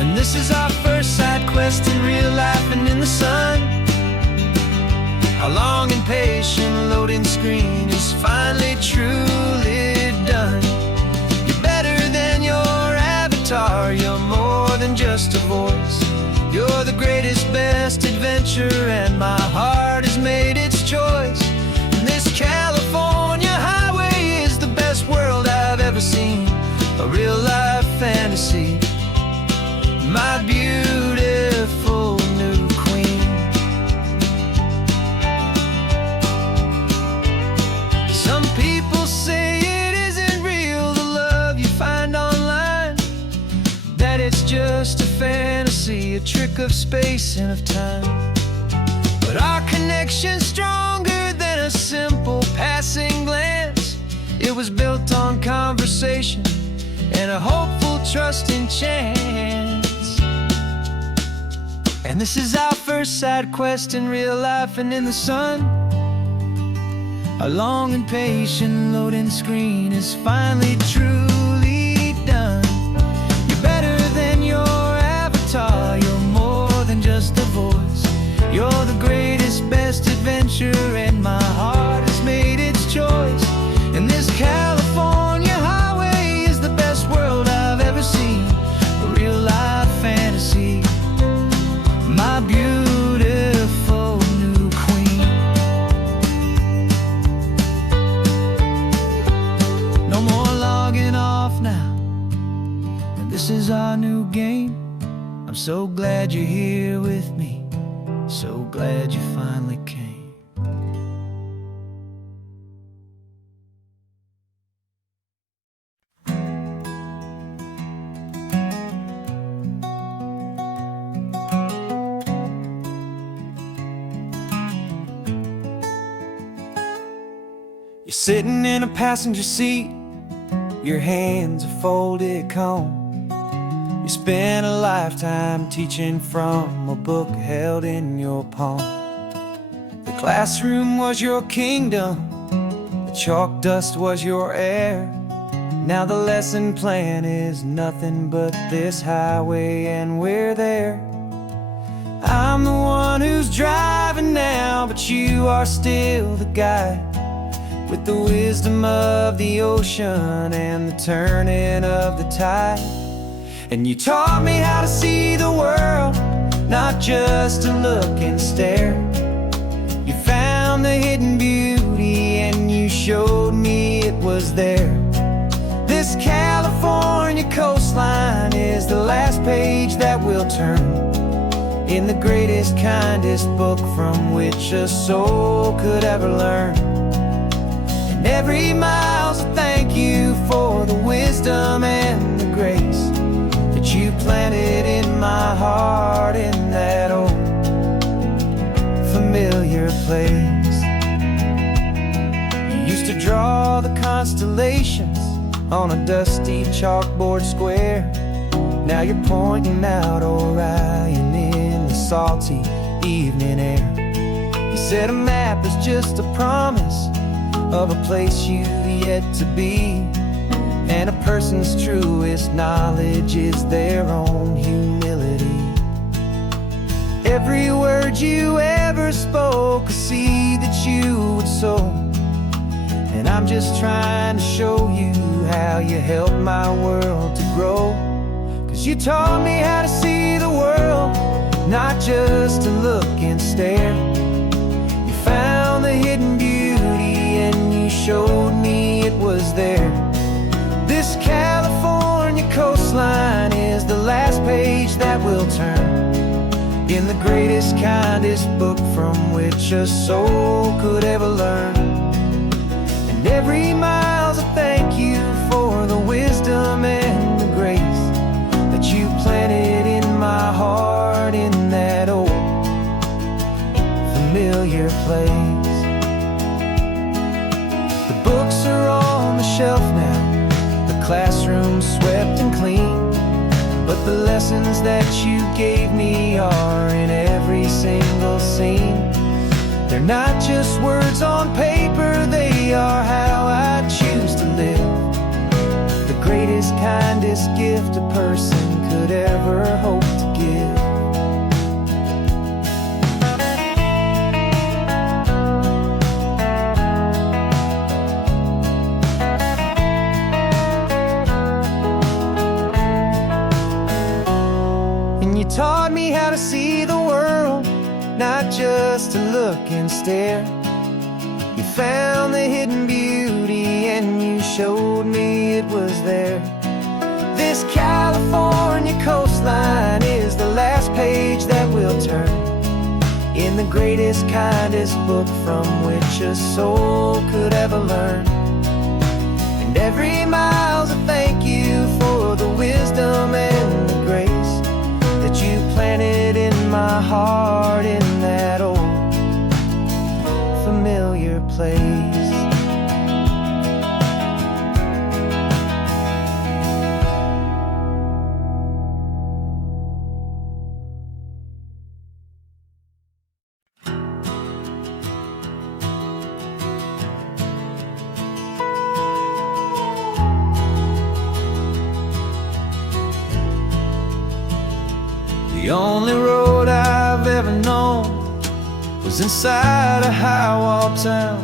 And this is our first side quest in real life and in the sun. Our long and patient loading screen is finally truly done. You're better than your avatar, you're more than just a voice. You're the greatest, best adventure, and my heart has made its choice. And this California highway is the best world I've ever seen, a real-life fantasy, my beautiful new queen. Some people say it isn't real, the love you find online, that it's just a fantasy, a trick of space and of time. But our connection's stronger than a simple passing glance. It was built on conversation and a hopeful, trusting chance. And this is our first side quest in real life and in the sun. Our long and patient loading screen is finally truly done. You're better than your avatar, you're more than just a voice. You're the greatest, best adventure, and my heart has made its choice. And this California highway is the best world I've ever seen, a real-life fantasy, my beautiful new queen. No more logging off now, and this is our new game. I'm so glad you're here with me, so glad you finally came. You're sitting in a passenger seat, your hands are folded calm. You spent a lifetime teaching from a book held in your palm. The classroom was your kingdom, the chalk dust was your air. Now the lesson plan is nothing but this highway, and we're there. I'm the one who's driving now, but you are still the guide, with the wisdom of the ocean and the turning of the tide. And you taught me how to see the world, not just to look and stare. You found the hidden beauty and you showed me it was there. This California coastline is the last page that we'll turn in the greatest, kindest book from which a soul could ever learn. And every mile's a thank you for the wisdom and the grace that you planted in my heart in that old familiar place. You used to draw the constellations on a dusty chalkboard square. Now you're pointing out Orion in the salty evening air. You said a map is just a promise of a place you've yet to be, and a person's truest knowledge is their own humility. Every word you ever spoke, a seed that you would sow, and I'm just trying to show you how you helped my world to grow. 'Cause you taught me how to see the world, not just to look and stare. You found the hidden beauty and you showed me it was there. This California coastline is the last page that we'll turn in the greatest, kindest book from which a soul could ever learn. And every mile's a thank you for the wisdom and the grace that you planted in my heart in that old familiar place. The books are on the shelf now, the classroom swept and clean. But the lessons that you gave me are in every single scene. They're not just words on paper, they are how I choose to live. The greatest, kindest gift a person could ever hope to give. And you taught me how to see the world, not just to look and stare. You found the hidden beauty and you showed me it was there. This California coastline is the last page that we'll turn in the greatest, kindest book from which a soul could ever learn. And every mile's a thank you for the wisdom and the grace that you planted in my heart in that old familiar place. The only road I've ever known was inside a high-wall town,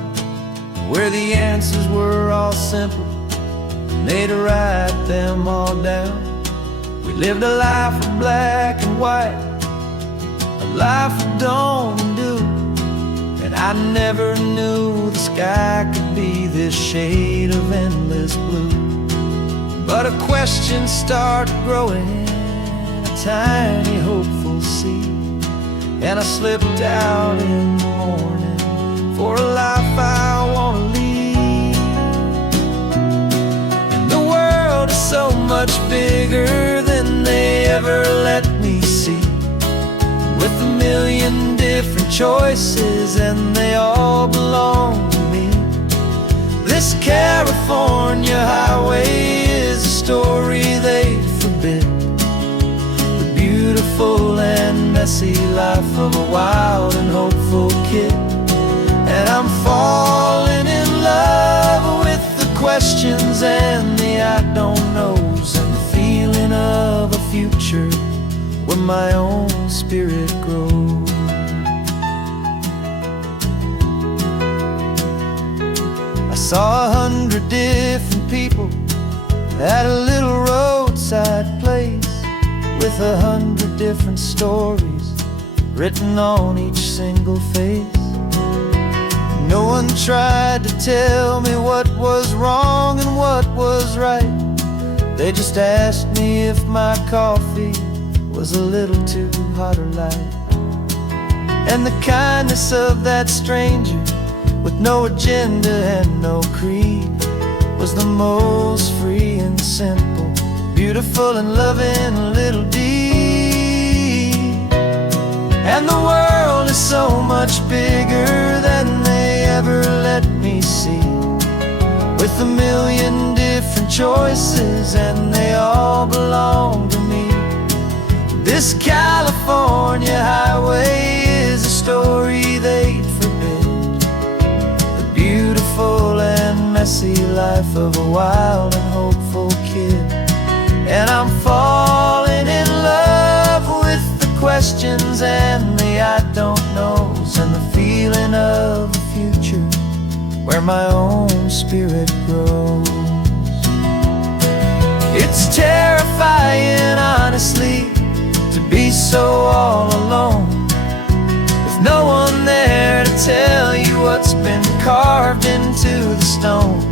where the answers were all simple and they'd write them all down. We lived a life of black and white, a life of dawn and dew, and I never knew the sky could be this shade of endless blue. But a question started growing, a tiny hopeful seed, and I slipped out in the morning for a life I want to lead. And the world is so much bigger than they ever let me see, with a million different choices and they all belong to me. This California highway is a story they forbid, the beautiful and messy life of a wild and hopeful kid. And I'm falling in love with the questions and the I don't knows, and the feeling of a future where my own spirit grows. I saw 100 different people at a little roadside place, with 100 different stories written on each single face. No one tried to tell me what was wrong and what was right. They just asked me if my coffee was a little too hot or light. And the kindness of that stranger, with no agenda and no creed, was the most free and simple, beautiful and loving little deed. And the world is so much bigger than they ever let me see, with a million different choices and they all belong to me. This California highway is a story they'd forbid, the beautiful and messy life of a wild and hopeful kid. And I'm falling in love with the questions and the I don't knows, and the feeling of a future where my own spirit grows. It's terrifying, honestly, to be so all alone, with no one there to tell you what's been carved into the stone.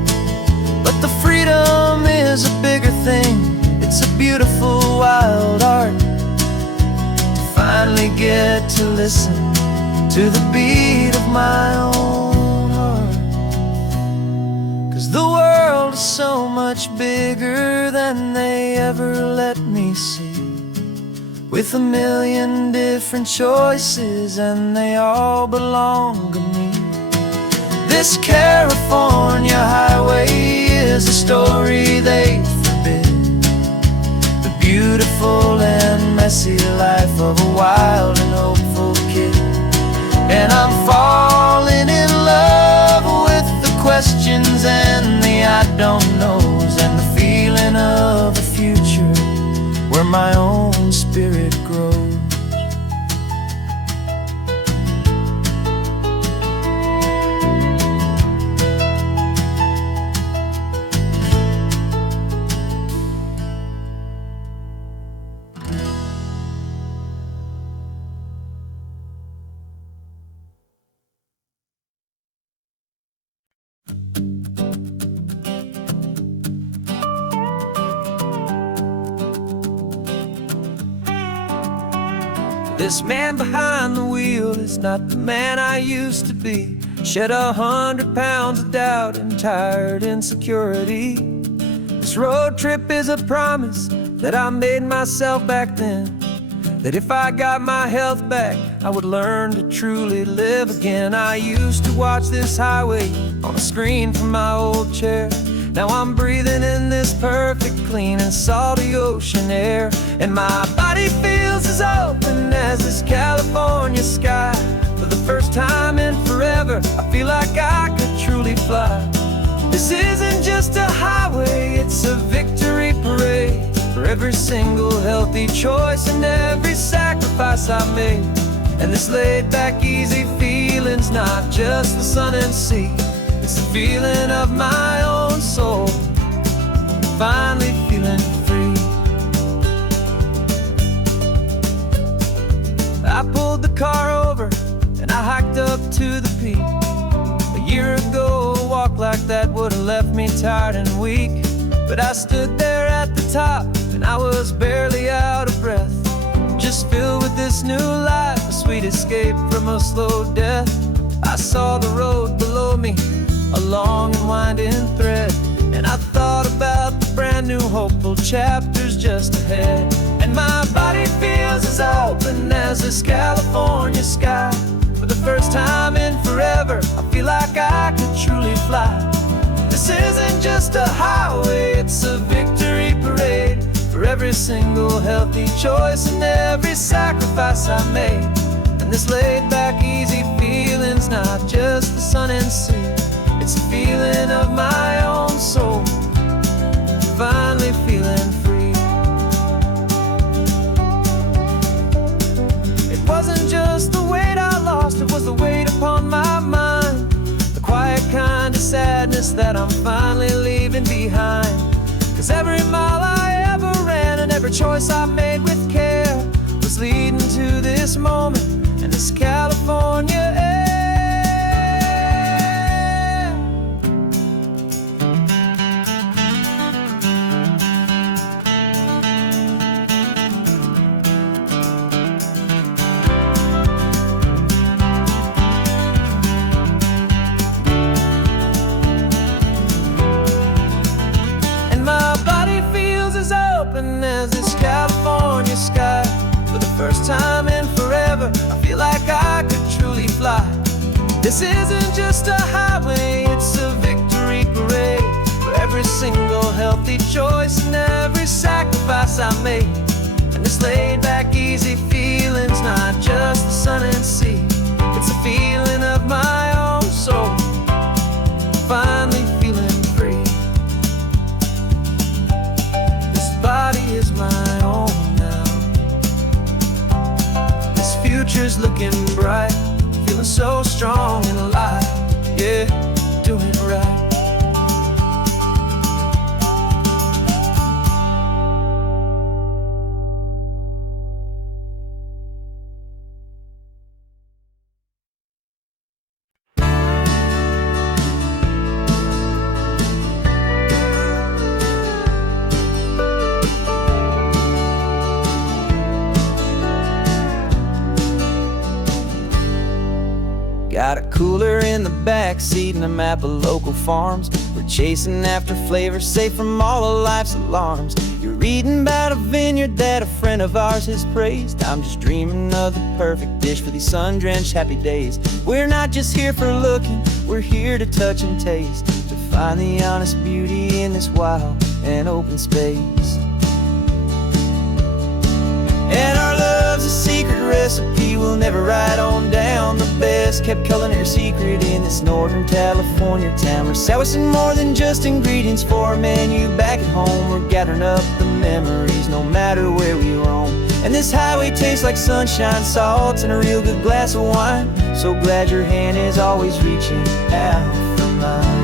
But the freedom is a bigger thing, it's a beautiful wild art, to finally get to listen to the beat of my own heart. 'Cause the world is so much bigger than they ever let me see, with a million different choices and they all belong to me. This California highway is a story they forbid, the beautiful and messy life of a wild and hopeful kid. And I'm falling in love with the questions and the I don't knows, and the feeling of a future where my own spirit grows. This man behind the wheel is not the man I used to be. Shed 100 pounds of doubt and tired insecurity. This road trip is a promise that I made myself back then, that if I got my health back, I would learn to truly live again. I used to watch this highway on a screen from my old chair. Now I'm breathing in this perfect, clean and salty ocean air, and my body feels as open as this California sky. For the first time in forever, I feel like I could truly fly. This isn't just a highway, it's a victory parade for every single healthy choice and every sacrifice I made. And this laid back, easy feeling's not just the sun and sea, it's the feeling of my own soul, finally feeling free. I pulled the car over and I hiked up to the peak. A year ago, a walk like that would have left me tired and weak, but I stood there at the top and I was barely out of breath, just filled with this new life, a sweet escape from a slow death. I saw the road below me, a long and winding thread, and I thought about the brand new hopeful chapters just ahead. And my body feels as open as this California sky. For the first time in forever, I feel like I could truly fly. This isn't just a highway, it's a victory parade for every single healthy choice and every sacrifice I made. And this laid back, easy feeling's not just the sun and sea, it's a feeling of my own soul, finally feeling free. It wasn't just the weight I lost, it was the weight upon my mind, the quiet kind of sadness that I'm finally leaving behind. Cause every mile I ever ran and every choice I made with care was leading to this moment and this California air. As this California sky, for the first time in forever, I feel like I could truly fly. This isn't just a highway, it's a victory parade for every single healthy choice and every sacrifice I made. And this laid back, easy feeling's not just the sun and sea, it's a feeling of my own soul, finally feeling free. Body is my own now. This future's looking bright, feeling so strong and alive. Yeah, doing it right. Got a cooler in the back seat and a map of local farms. We're chasing after flavors safe from all of life's alarms. You're reading about a vineyard that a friend of ours has praised. I'm just dreaming of the perfect dish for these sun-drenched happy days. We're not just here for looking, we're here to touch and taste, to find the honest beauty in this wild and open space. And our love's a secret recipe we'll never write on down. The best kept culinary secret in this Northern California town. We're salvaging more than just ingredients for a menu back at home. We're gathering up the memories no matter where we roam. And this highway tastes like sunshine, salt, and a real good glass of wine. So glad your hand is always reaching out for mine.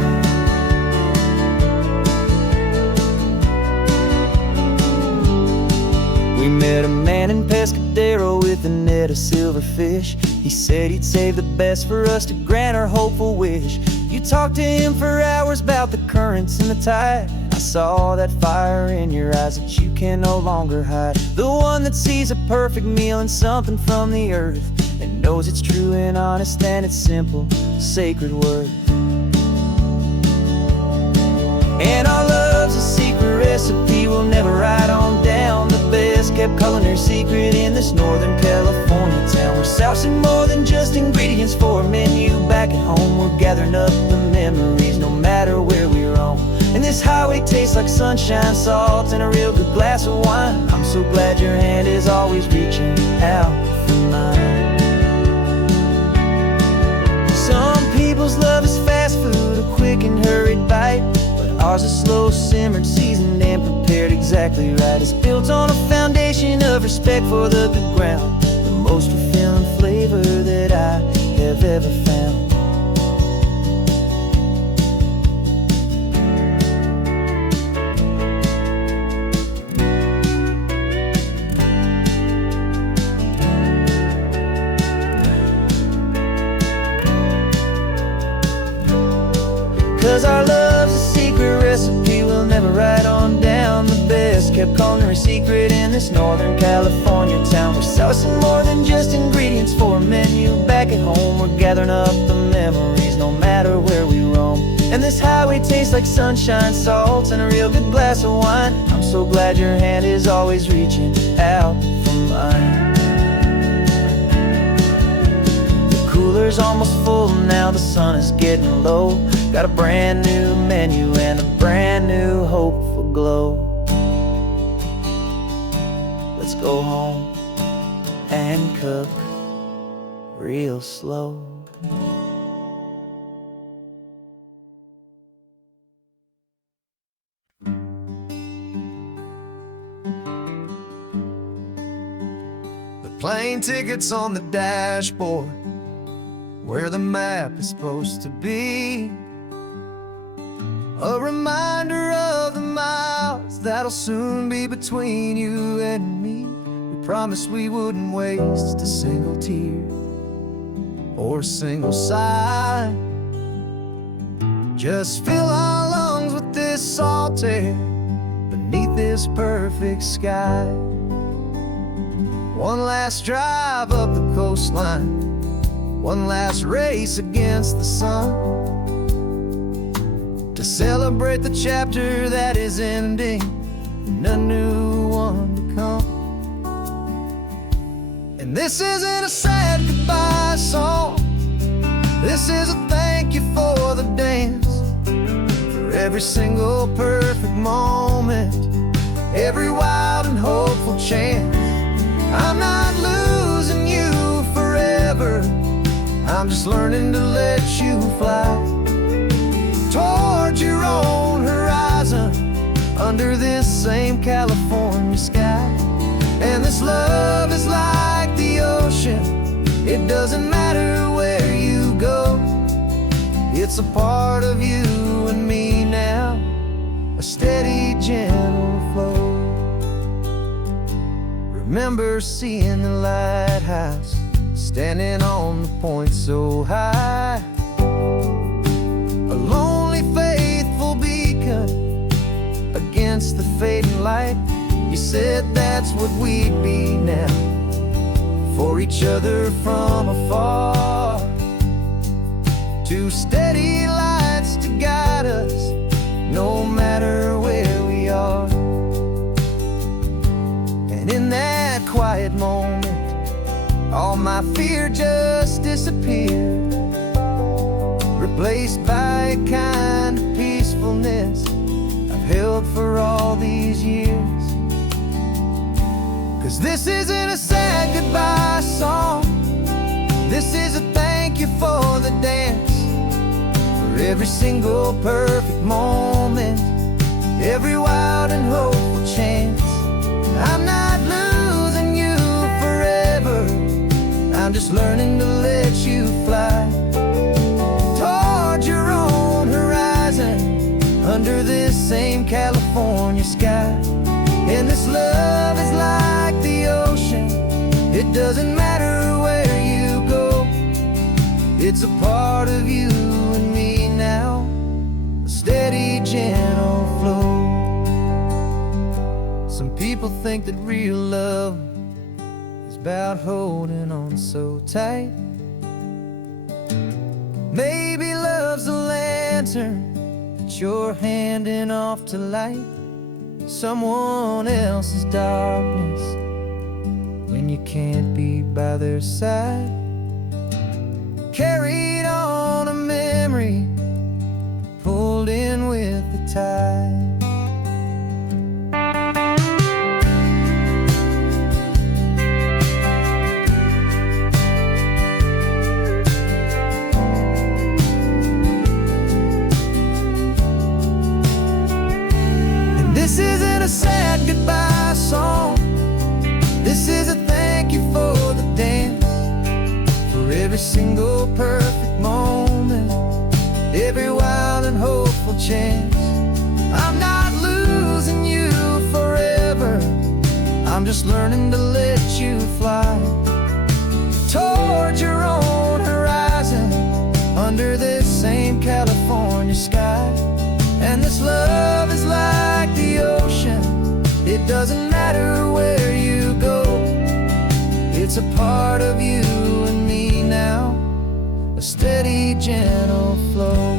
We met a man in Pescadero with a net of silverfish. He said he'd save the best for us to grant our hopeful wish. You talked to him for hours about the currents and the tide. I saw that fire in your eyes that you can no longer hide. The one that sees a perfect meal in something from the earth, and knows it's true and honest and it's simple, sacred worth. And our love's a secret recipe we'll never write on down. The best kept culinary secret in this Northern California town. We're sourcing more than just ingredients for a menu back at home. We're gathering up the memories no matter where we roam. And this highway tastes like sunshine, salt, and a real good glass of wine. I'm so glad your hand is always reaching out for mine. Some people's love is fast food, a quick and hurried bite. Ours is slow simmered, seasoned, and prepared exactly right. It's built on a foundation of respect for the good ground, the most fulfilling flavor that I have ever found. 'Cause our love's a secret recipe we'll never write on down. The best kept culinary secret in this Northern California town. We're sourcing more than just ingredients for a menu back at home. We're gathering up the memories no matter where we roam. And this highway tastes like sunshine, salt, and a real good glass of wine. I'm so glad your hand is always reaching out for mine. The cooler's almost full now, the sun is getting low. Got a brand new menu and a brand new hopeful glow. Let's go home and cook real slow. The plane ticket's on the dashboard, where the map is supposed to be. A reminder of the miles that'll soon be between you and me. We promised we wouldn't waste a single tear or a single sigh. Just fill our lungs with this salt air beneath this perfect sky. One last drive up the coastline, one last race against the sun, to celebrate the chapter that is ending and a new one to come. And this isn't a sad goodbye song, this is a thank you for the dance, for every single perfect moment, every wild and hopeful chance. I'm not losing you forever, I'm just learning to let you fly towards your own horizon, under this same California sky. And this love is like the ocean, it doesn't matter where you go. It's a part of you and me now, a steady, gentle flow. Remember seeing the lighthouse, standing on the point so high, a lonely, faithful beacon against the fading light. You said that's what we'd be now, for each other from afar. two steady lights to guide us, no matter where we are. And in that quiet moment, all my fear just disappeared, replaced by a kind of peacefulness I've held for all these years. 'Cause this isn't a sad goodbye song, this is a thank you for the dance, for every single perfect moment, every wild and hopeful chance. I'm not losing you forever, I'm just learning to let you fly toward your own horizon, under this same California sky. And this love is like the ocean, it doesn't matter where you go, it's a part of you and me now, a steady, gentle flow. Some people think that real love is about holding on so tight. Maybe love's a lantern that you're handing off to light someone else's darkness when you can't be by their side. Carried on a memory, pulled in with the tide. This isn't a sad goodbye song, this is a thank you for the dance, for every single perfect moment, every wild and hopeful chance. I'm not losing you forever, I'm just learning to let you fly toward your own horizon, under this same California sky. And this love is like the ocean, it doesn't matter where you go, it's a part of you and me now, a steady, gentle flow.